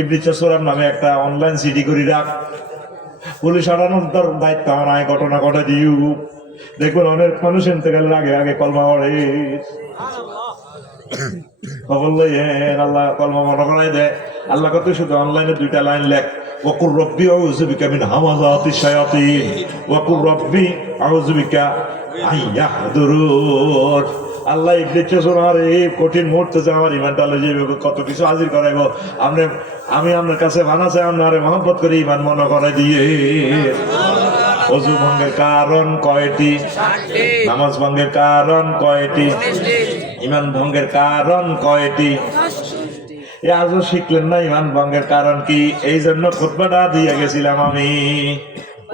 ইবলিস চোরার নামে একটা অনলাইন সিডি করে রাখ পুলিশ আনানোর দায়িত্ব আমার ঘটনা ঘটা দিও দেখুন অনেক মানুষ ইন্তেকালের আগে আগে কলমা পড়ে আল্লাহ কলমা মনে করাই দেয় আল্লাহ কত শুধু অনলাইনে 2টা লাইন লেখ ওয়াকুর রব্বি আউযু বিকা মিন হামাযাতিশ শায়াতিন ওয়াকুর রব্বি আউযু বিকা আইয়াহদুরুন আল্লাহ ইবলিস চোরার এই কঠিন মুহূর্তে যে আমার ইমানটা লয়ে যাবে কত কিছু হাজির করাইব আমি আপনার কাছে বানাছে আপনারে মহব্বত করে ইমান মনে করাই দিয়ে ওযু ভঙ্গের কারণ কয়টি নামাজ ভঙ্গের কারণ কয়টি ইমান ভঙ্গের কারণ কয়টি আজও শিখলেন না ইমান ভঙ্গের কারণ কি এই জন্য খুতবাটা দিয়ে গেছিলাম আমি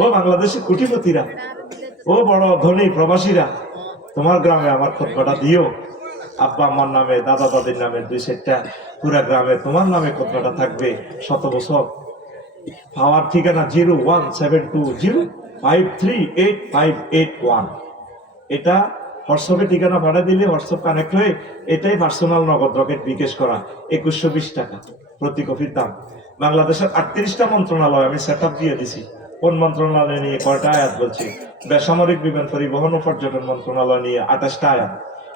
ও বাংলাদেশের কোটিপতিরা ও বড় ধনী প্রবাসীরা তোমার গ্রামে আমার খুতবাটা দিও আব্বা আমার নামে দাদা দাদির নামে 2-4টা পুরা গ্রামে তোমার নামে খুতবাটা থাকবে 100 বছর পাওয়ার ঠিকানা 01720538581 এটা হোয়াটসঅ্যাপে ঠিকানা পাঠিয়ে দিলে হোয়াটসঅ্যাপ কানেক্ট হয়ে এটাই পার্সোনাল নগদ রকেট বিকাশ করা 2120 টাকা প্রতি কপির দাম বাংলাদেশের 38টা মন্ত্রণালয় আমি সেট আপ দিয়ে দিছি কোন মন্ত্রণালয় নিয়ে কয়টা আয়াত বলছি বেসামরিক বিমান পরিবহন ও পর্যটন মন্ত্রণালয় নিয়ে 28টা আয়াত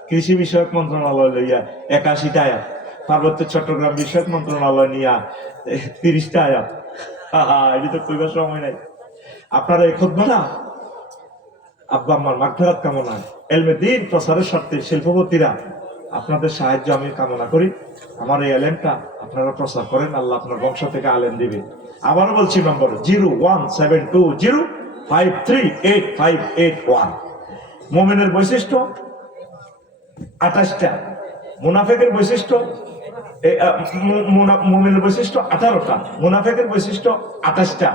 কৃষি বিষয়ক মন্ত্রণালয় লইয়া 81টা আয়াত পার্বত্য চট্টগ্রাম বিষয়ক মন্ত্রণালয় নিয়ে 30টা আয়াত এটি তো কইবার সময় নাই আপনারা এই খুতবা আব্বা আমার মাগফিরাত কামনা এলমে দ্বীন প্রসারের স্বার্থে শিল্পপতিরা আপনাদের সাহায্য আমি কামনা করি আমার এই এলেমটা আপনারা প্রচার করেন আল্লাহ আপনার বংশ থেকে আলেম দিবে আবারও বলছি নম্বর 01720538581 মুমিনের বৈশিষ্ট্য 28টা মুনাফিকের বৈশিষ্ট্য মুমিনের বৈশিষ্ট্য 18টা মুনাফিকের বৈশিষ্ট্য 28টা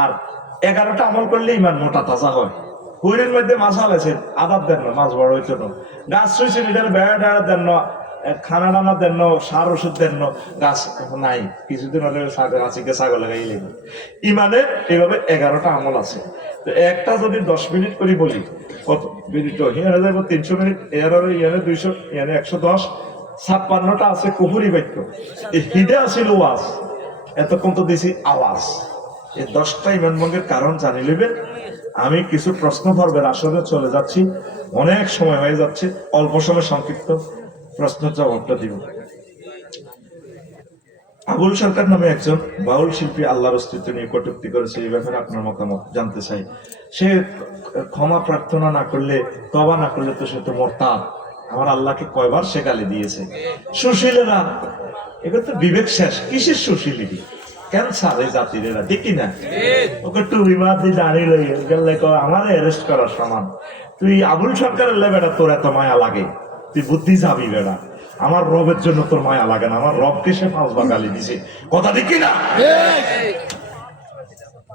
আর 11টা আমল করলে ইমান মোটা তাজা হয় হুইরের মধ্যে মাছ হালাইছেন আদাব দেন না মাছ বড় হইতো না গাছ শুয়েছেন এটার বেড়া টেড়া দেন না খানা টানা দেন না সার ওষুধ দেন না গাছ নাই কিছুদিন হলে ছাগল লাগাইলে ইমানে এইভাবে 11টা আমল আছে তো একটা যদি 10 মিনিট করে বলি কত মিনিট হিয়ানে যাবো 300 মিনিট ইয়ানে 200 ইয়ানে 110 56টা আছে কুহুরি বাক্য হিদে আছিল ওয়াজ এতক্ষণ তো দিছি আওয়াজ এই 10টা ইমান ভঙ্গের কারণ জানি নেবেন আমি কিছু প্রশ্ন পর্বের আসলে চলে যাচ্ছি অনেক সময় হয়ে যাচ্ছে অল্প সময় সংক্ষিপ্ত প্রশ্ন জবাবটা দিব আবুল সরকার নামে একজন বাউল শিল্পী আল্লাহর অস্তিত্ব নিয়ে কটূক্তি করেছে এই ব্যাপারে আপনার মতামত জানতে চাই সে ক্ষমা প্রার্থনা না করলে তওবা না করলে তো সে তো মুরতাদ আমার আল্লাহকে কয়বার সে গালি দিয়েছে সুশীলেরা এগুলো তো বিবেক শেষ কিসের সুশীলিটি ক্যান্সার এই জাতির এরা ঠিক না ওকে টুপি মাথি দাঁড়িয়ে লই গেলে আমার অ্যারেস্ট করার সমান তুই আবুল সরকারের বেটা তোর এত মায়া লাগে তুই বুদ্ধি যাবি বেটা আমার রবের জন্য তোর মায়া লাগে না আমার রবকে সে 5 বার গালি দিছে কথা ঠিক কিনা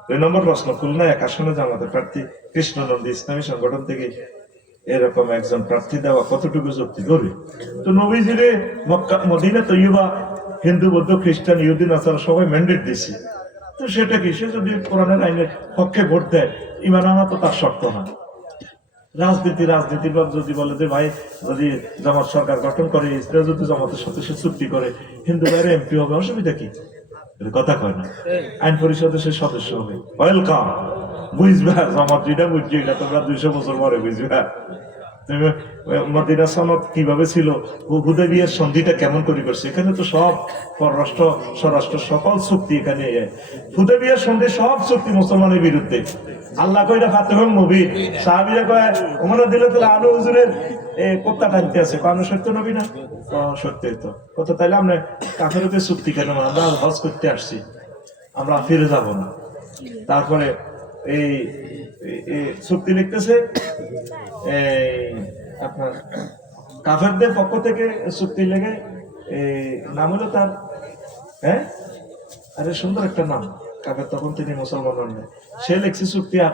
2 নম্বর প্রশ্ন খুলনা 1 আসনে জামাতের প্রার্থী কৃষ্ণনন্দী ইসলামী সংগঠন থেকে এরকম একজন প্রার্থী দেওয়া কতটুকু যুক্তি করবে তো নবীজিরে মক্কা মদিনা তৈয়বা হিন্দু বৌদ্ধ খ্রিস্টান ইহুদি নাসারা সবাই ম্যান্ডেট দিয়েছে তো সেটা কি, সে যদি কোরআনের আইনের পক্ষে ভোট দেয়, ইমান আনা তো তার শর্ত না। রাজনীতির বাদ যদি বলে যে ভাই যদি জামাত সরকার গঠন করে, ইসরায়েল যদি জামাতের সাথে সে চুক্তি করে, হিন্দু ভাইয়ের এমপি হবে, অসুবিধা কি? এটা কথা কয় না। আইন পরিষদের সে সদস্য হবে, ওয়েলকাম। বুঝবে জামাত যেটা বুঝছি, এটা তোমরা 200 বছর পরে বুঝবে। তুমি মদিনা সনদ কিভাবে ছিল, হুদায়বিয়ার সন্ধিটা কেমন করে করছে, এখানে তো সব পররাষ্ট্র স্বরাষ্ট্র সকল চুক্তি এখানে। হুদায়বিয়ার সন্ধি সব চুক্তি মুসলমানের বিরুদ্ধে। আল্লাহ কইরা ফাতেহুল মুবিন, সাহাবীরা কয় ওমর রাদিয়াল্লাহু তাআলা আনহু হুজুরের কোত্তা টানতে আছে, কারণ সত্য নবী না? সত্যই তো কথা। তাইলে আমরা কাফেরদের চুক্তি কেন? আমরা হজ করতে আসছি, আমরা ফিরে যাব না। তারপরে এই চুক্তি লিখতেছে আপনার কাফেরদের পক্ষ থেকে চুক্তি লেগে, নাম হলো তার, হ্যাঁ আরে সুন্দর একটা নাম, কাফের তখন তিনি মুসলমান হন, সে লিখছে চুক্তি। আর